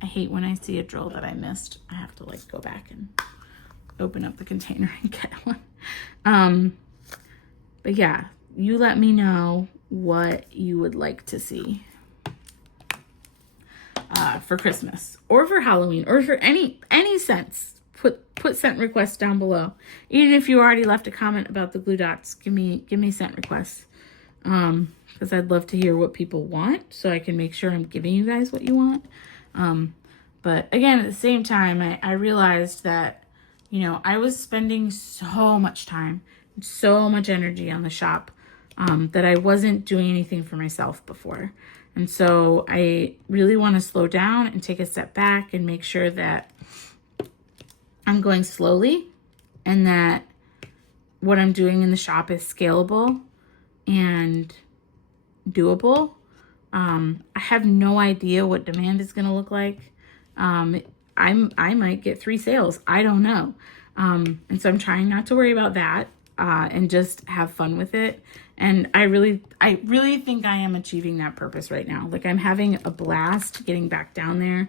I hate when I see a drill that I missed. I have to like go back and open up the container and get one. But yeah, you let me know what you would like to see for Christmas or for Halloween or for any scents. Put scent requests down below. Even if you already left a comment about the glue dots, give me scent requests. Because I'd love to hear what people want, so I can make sure I'm giving you guys what you want. But again, at the same time, I realized that, you know, I was spending so much time, so much energy on the shop, that I wasn't doing anything for myself before. And so I really want to slow down and take a step back and make sure that I'm going slowly and that what I'm doing in the shop is scalable and doable. I have no idea what demand is going to look like. I might get 3 sales. I don't know. And so I'm trying not to worry about that, and just have fun with it. And I really think I am achieving that purpose right now. Like, I'm having a blast getting back down there.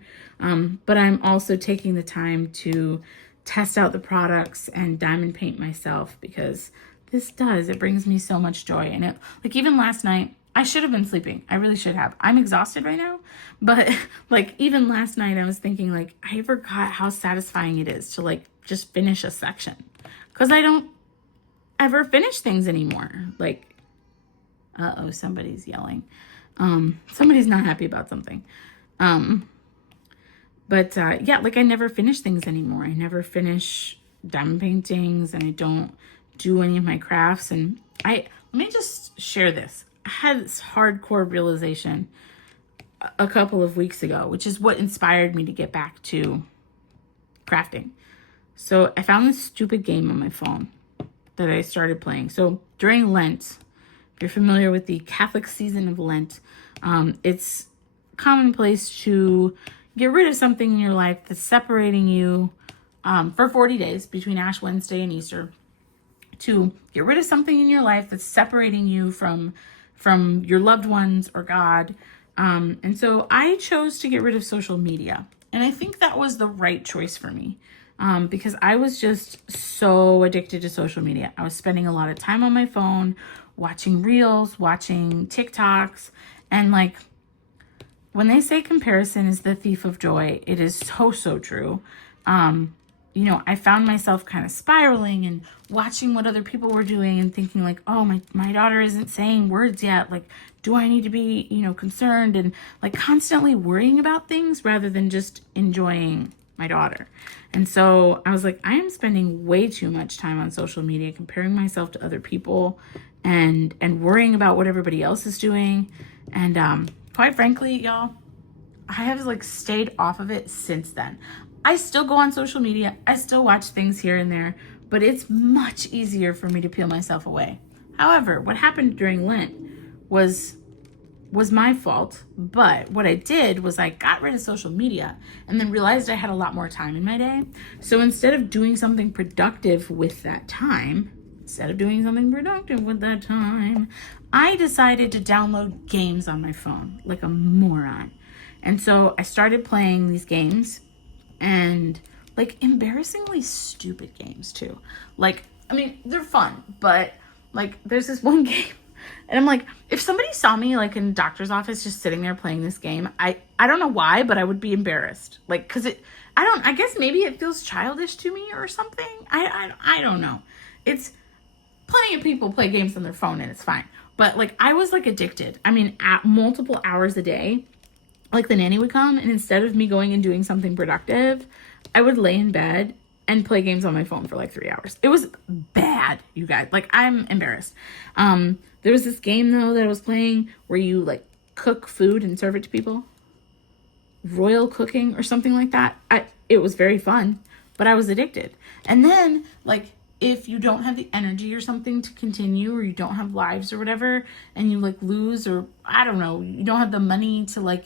But I'm also taking the time to test out the products and diamond paint myself, because it brings me so much joy. And it, like, even last night, I should have been sleeping. I really should have. I'm exhausted right now. But like, even last night I was thinking, like, I forgot how satisfying it is to like just finish a section, because I don't ever finish things anymore. Like, uh-oh, somebody's yelling. Somebody's not happy about something. But yeah, like, I never finish things anymore. I never finish diamond paintings, and I don't do any of my crafts. And let me just share this. I had this hardcore realization a couple of weeks ago, which is what inspired me to get back to crafting. So I found this stupid game on my phone that I started playing. So during Lent, if you're familiar with the Catholic season of Lent, it's commonplace to get rid of something in your life that's separating you for 40 days between Ash Wednesday and Easter, to get rid of something in your life that's separating you from your loved ones or God. And so I chose to get rid of social media. And I think that was the right choice for me, because I was just so addicted to social media. I was spending a lot of time on my phone, watching reels, watching TikToks. And like, when they say comparison is the thief of joy, it is so, so true. You know, I found myself kind of spiraling and watching what other people were doing and thinking like, oh, my daughter isn't saying words yet. Like, do I need to be, you know, concerned, and like constantly worrying about things rather than just enjoying my daughter. And so I was like, I am spending way too much time on social media, comparing myself to other people and worrying about what everybody else is doing. And quite frankly, y'all, I have like stayed off of it since then. I still go on social media. I still watch things here and there, but it's much easier for me to peel myself away. However, what happened during Lent was my fault. But what I did was I got rid of social media and then realized I had a lot more time in my day. So instead of doing something productive with that time, I decided to download games on my phone like a moron. And so I started playing these games, and like embarrassingly stupid games too. Like, I mean, they're fun, but like there's this one game, and I'm like, if somebody saw me like in a doctor's office just sitting there playing this game, I don't know why, but I would be embarrassed. Like, cause I guess maybe it feels childish to me or something. I don't know. It's plenty of people play games on their phone and it's fine. But like, I was like addicted. I mean, at multiple hours a day. Like, the nanny would come, and instead of me going and doing something productive, I would lay in bed and play games on my phone for like 3 hours. It was bad, you guys. Like, I'm embarrassed. There was this game though that I was playing where you like cook food and serve it to people. royal cooking or something like that. It was very fun, but I was addicted. And then like, if you don't have the energy or something to continue, or you don't have lives or whatever, and you like lose, or I don't know, you don't have the money to like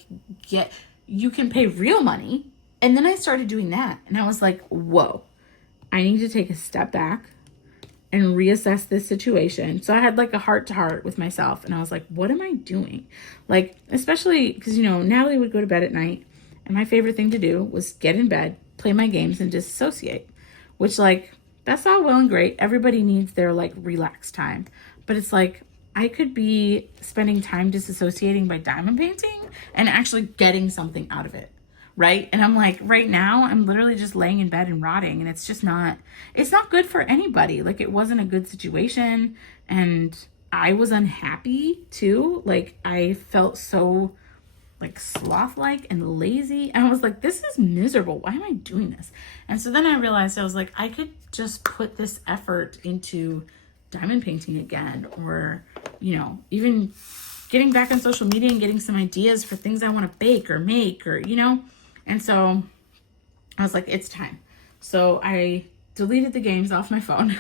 you can pay real money. And then I started doing that, and I was like, whoa, I need to take a step back and reassess this situation. So I had like a heart to heart with myself, and I was like, what am I doing? Like, especially because, you know, Natalie would go to bed at night, and my favorite thing to do was get in bed, play my games, and disassociate, which like, that's all well and great. Everybody needs their like relaxed time, but it's like, I could be spending time disassociating by diamond painting and actually getting something out of it. Right. And I'm like, right now I'm literally just laying in bed and rotting, and it's not good for anybody. Like, it wasn't a good situation, and I was unhappy too. Like, I felt so like sloth-like and lazy. And I was like, this is miserable. Why am I doing this? And so then I realized, I was like, I could just put this effort into diamond painting again, or, you know, even getting back on social media and getting some ideas for things I want to bake or make, or, you know. And so I was like, it's time. So I deleted the games off my phone,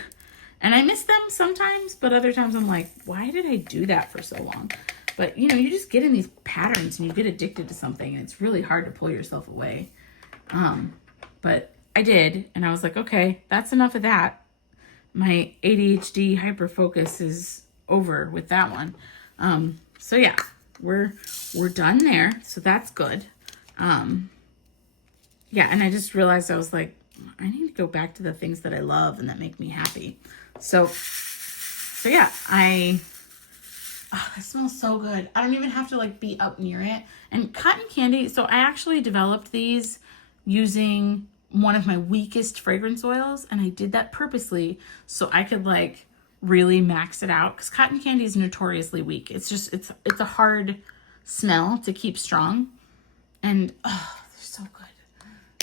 and I miss them sometimes, but other times I'm like, why did I do that for so long? But, you know, you just get in these patterns and you get addicted to something, and it's really hard to pull yourself away. But I did, and I was like, okay, that's enough of that. My ADHD hyperfocus is over with that one. So yeah, we're done there. So that's good. Yeah, and I just realized, I was like, I need to go back to the things that I love and that make me happy. So yeah, it smells so good. I don't even have to like be up near it. And cotton candy, so I actually developed these using one of my weakest fragrance oils, and I did that purposely so I could like really max it out, because cotton candy is notoriously weak. It's just, it's a hard smell to keep strong, and oh, they're so good.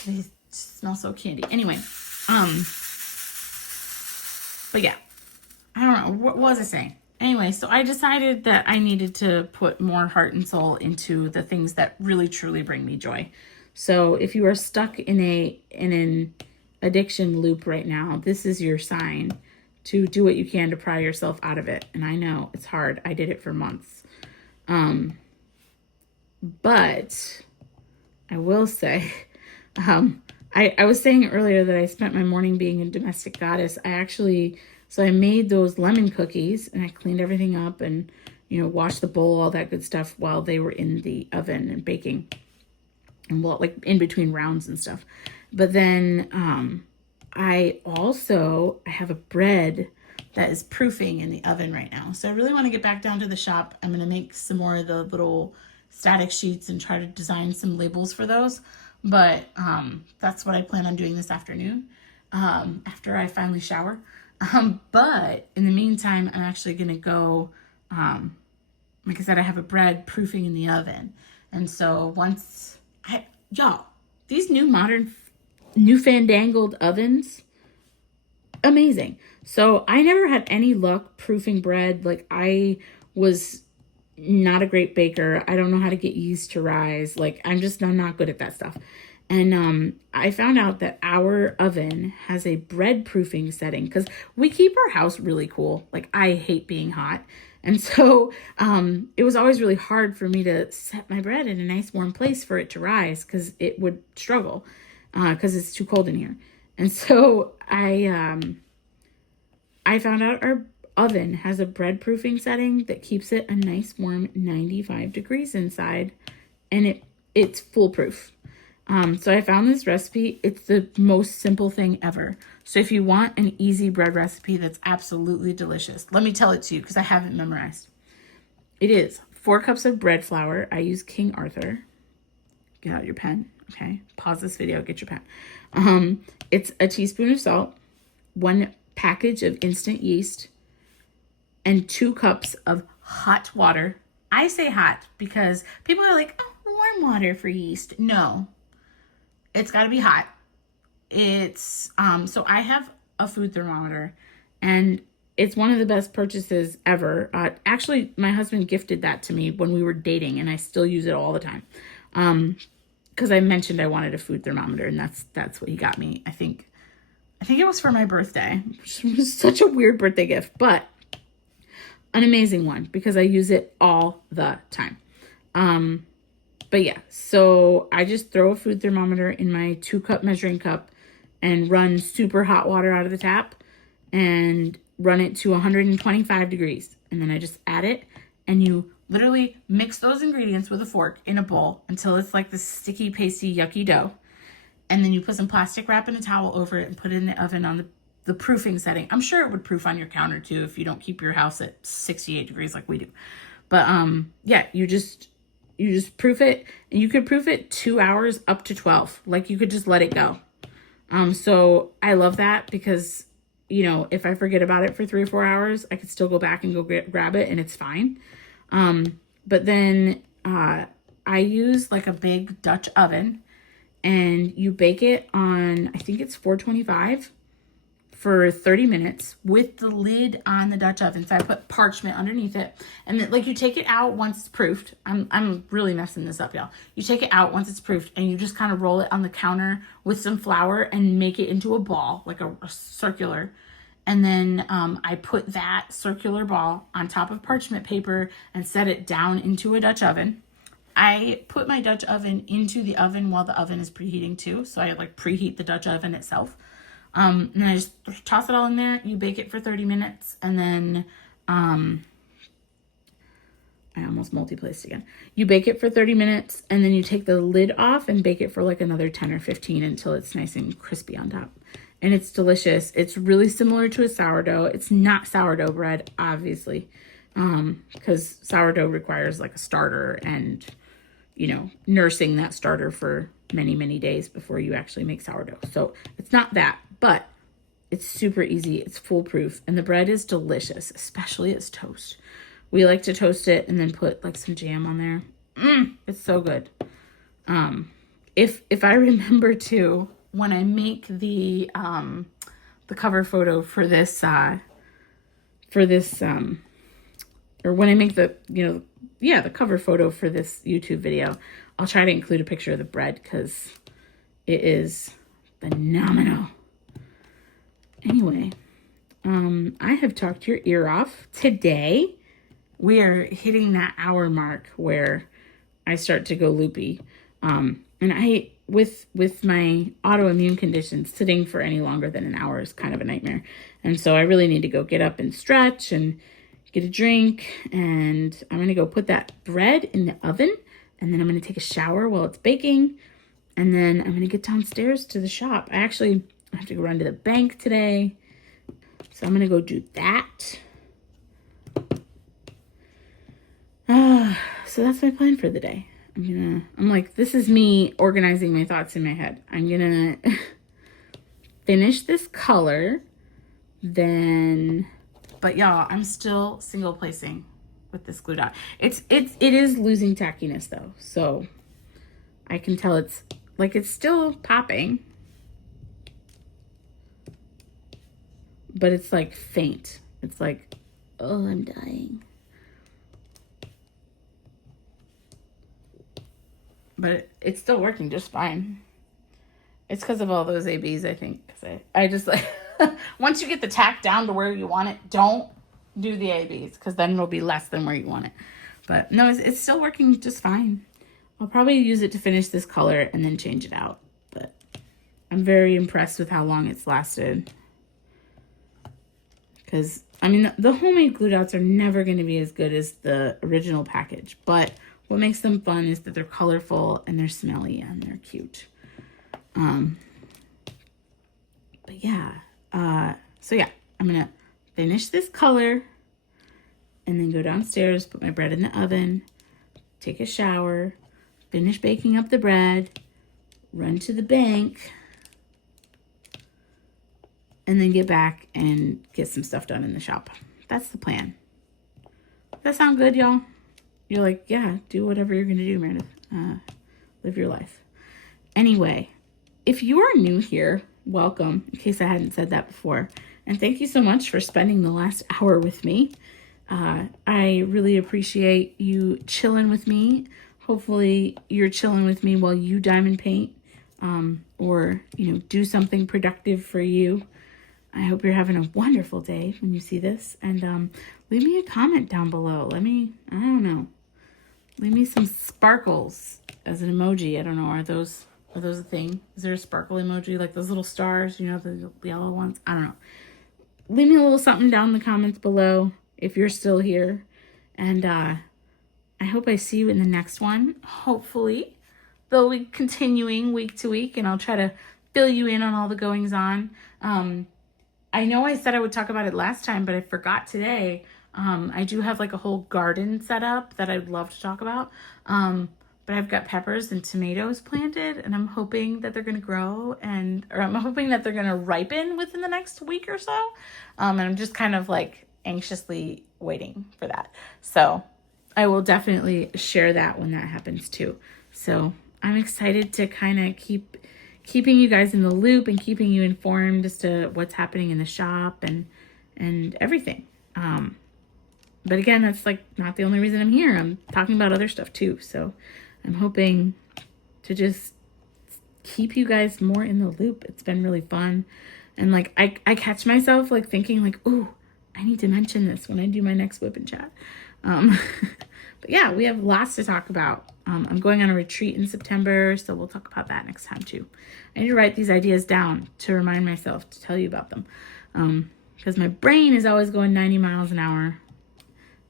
They smell so candy. Anyway, but yeah, I don't know, what was I saying? Anyway, so I decided that I needed to put more heart and soul into the things that really truly bring me joy. So if you are stuck in an addiction loop right now, this is your sign to do what you can to pry yourself out of it. And I know it's hard. I did it for months. But I will say, I was saying earlier that I spent my morning being a domestic goddess. So I made those lemon cookies, and I cleaned everything up and, you know, washed the bowl, all that good stuff, while they were in the oven and baking, and well, like in between rounds and stuff. But then I have a bread that is proofing in the oven right now. So I really want to get back down to the shop. I'm going to make some more of the little static sheets and try to design some labels for those. But that's what I plan on doing this afternoon, after I finally shower. But in the meantime, I'm actually going to go, like I said, I have a bread proofing in the oven. And so y'all, these new fandangled ovens, amazing. So I never had any luck proofing bread. Like, I was not a great baker. I don't know how to get yeast to rise. Like, I'm not good at that stuff. And I found out that our oven has a bread proofing setting, because we keep our house really cool. Like, I hate being hot. And so it was always really hard for me to set my bread in a nice warm place for it to rise, because it would struggle because it's too cold in here. And so I found out our oven has a bread proofing setting that keeps it a nice warm 95 degrees inside, and it's foolproof. So I found this recipe. It's the most simple thing ever. So if you want an easy bread recipe that's absolutely delicious, let me tell it to you, because I have it memorized. It is 4 cups of bread flour. I use King Arthur. Get out your pen, okay? Pause this video, get your pen. It's a teaspoon of salt, 1 package of instant yeast, and 2 cups of hot water. I say hot because people are like, oh, warm water for yeast. No. It's got to be hot. It's, so I have a food thermometer, and it's one of the best purchases ever. Actually, my husband gifted that to me when we were dating, and I still use it all the time. because I mentioned I wanted a food thermometer, and that's what he got me. I think it was for my birthday, which was such a weird birthday gift, but an amazing one because I use it all the time. But yeah, so I just throw a food thermometer in my 2-cup measuring cup and run super hot water out of the tap and run it to 125 degrees. And then I just add it, and you literally mix those ingredients with a fork in a bowl until it's like this sticky, pasty, yucky dough. And then you put some plastic wrap and a towel over it and put it in the oven on the proofing setting. I'm sure it would proof on your counter too if you don't keep your house at 68 degrees like we do. But yeah, you just proof it, and you could proof it 2 hours up to 12. Like you could just let it go. So I love that because, you know, if I forget about it for 3 or 4 hours, I could still go back and go grab it and it's fine. But then I use like a big Dutch oven, and you bake it on, I think it's 425 for 30 minutes with the lid on the Dutch oven. So I put parchment underneath it, and then like you take it out once it's proofed. I'm really messing this up, y'all. You take it out once it's proofed, and you just kind of roll it on the counter with some flour and make it into a ball, like a circular. And then I put that circular ball on top of parchment paper and set it down into a Dutch oven. I put my Dutch oven into the oven while the oven is preheating too. So I like preheat the Dutch oven itself. And I just toss it all in there. You bake it for 30 minutes. And then I almost multi-placed again. You bake it for 30 minutes, and then you take the lid off and bake it for like another 10 or 15 until it's nice and crispy on top. And it's delicious. It's really similar to a sourdough. It's not sourdough bread, obviously, because sourdough requires like a starter and, you know, nursing that starter for many, many days before you actually make sourdough. So it's not that, but it's super easy. It's foolproof, and the bread is delicious, especially as toast. We like to toast it and then put like some jam on there. It's so good. If I remember to, when I make the cover photo for this, or when I make the cover photo for this YouTube video, I'll try to include a picture of the bread because it is phenomenal. Anyway, I have talked your ear off. Today, we are hitting that hour mark where I start to go loopy. And I, with my autoimmune condition, sitting for any longer than an hour is kind of a nightmare. And so I really need to go get up and stretch and get a drink. And I'm going to go put that bread in the oven. And then I'm going to take a shower while it's baking. And then I'm going to get downstairs to the shop. I have to go run to the bank today. So I'm going to go do that. So that's my plan for the day. I'm like, this is me organizing my thoughts in my head. I'm going to finish this color. Then, but y'all, I'm still single placing with this glue dot. It is losing tackiness though. So I can tell it's still popping, but it's like faint. It's like, oh, I'm dying. But it's still working just fine. It's because of all those ABs, I think. Because I just like, once you get the tack down to where you want it, don't do the ABs, because then it'll be less than where you want it. But no, it's still working just fine. I'll probably use it to finish this color and then change it out. But I'm very impressed with how long it's lasted. Because, I mean, the homemade glue dots are never going to be as good as the original package. But what makes them fun is that they're colorful and they're smelly and they're cute. But yeah, so yeah, I'm going to finish this color and then go downstairs, put my bread in the oven, take a shower, finish baking up the bread, run to the bank, and then get back and get some stuff done in the shop. That's the plan. Does that sound good, y'all? You're like, yeah, do whatever you're going to do, Meredith. Live your life. Anyway, if you are new here, welcome, in case I hadn't said that before. And thank you so much for spending the last hour with me. I really appreciate you chilling with me. hopefully you're chilling with me while you diamond paint, or, you know, do something productive for you. I hope you're having a wonderful day when you see this. And leave me a comment down below. I don't know. Leave me some sparkles as an emoji. I don't know. Are those a thing? Is there a sparkle emoji? Like those little stars, you know, the yellow ones? I don't know. Leave me a little something down in the comments below if you're still here. And I hope I see you in the next one. Hopefully. They'll be continuing week to week, and I'll try to fill you in on all the goings on. I know I said I would talk about it last time, but I forgot today. I do have like a whole garden set up that I'd love to talk about. But I've got peppers and tomatoes planted, and I'm hoping that they're going to grow, or I'm hoping that they're going to ripen within the next week or so. And I'm just kind of like anxiously waiting for that. So I will definitely share that when that happens too. So I'm excited to kind of keeping you guys in the loop and keeping you informed as to what's happening in the shop and everything. But again, that's like not the only reason I'm here. I'm talking about other stuff too. So I'm hoping to just keep you guys more in the loop. It's been really fun. And like, I catch myself like thinking like, ooh, I need to mention this when I do my next WIP Chat. But yeah, we have lots to talk about. I'm going on a retreat in September, so we'll talk about that next time too. I need to write these ideas down to remind myself to tell you about them. Because my brain is always going 90 miles an hour.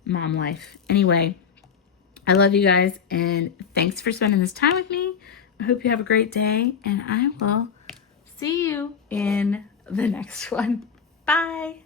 Mom life. Anyway, I love you guys, and thanks for spending this time with me. I hope you have a great day, and I will see you in the next one. Bye.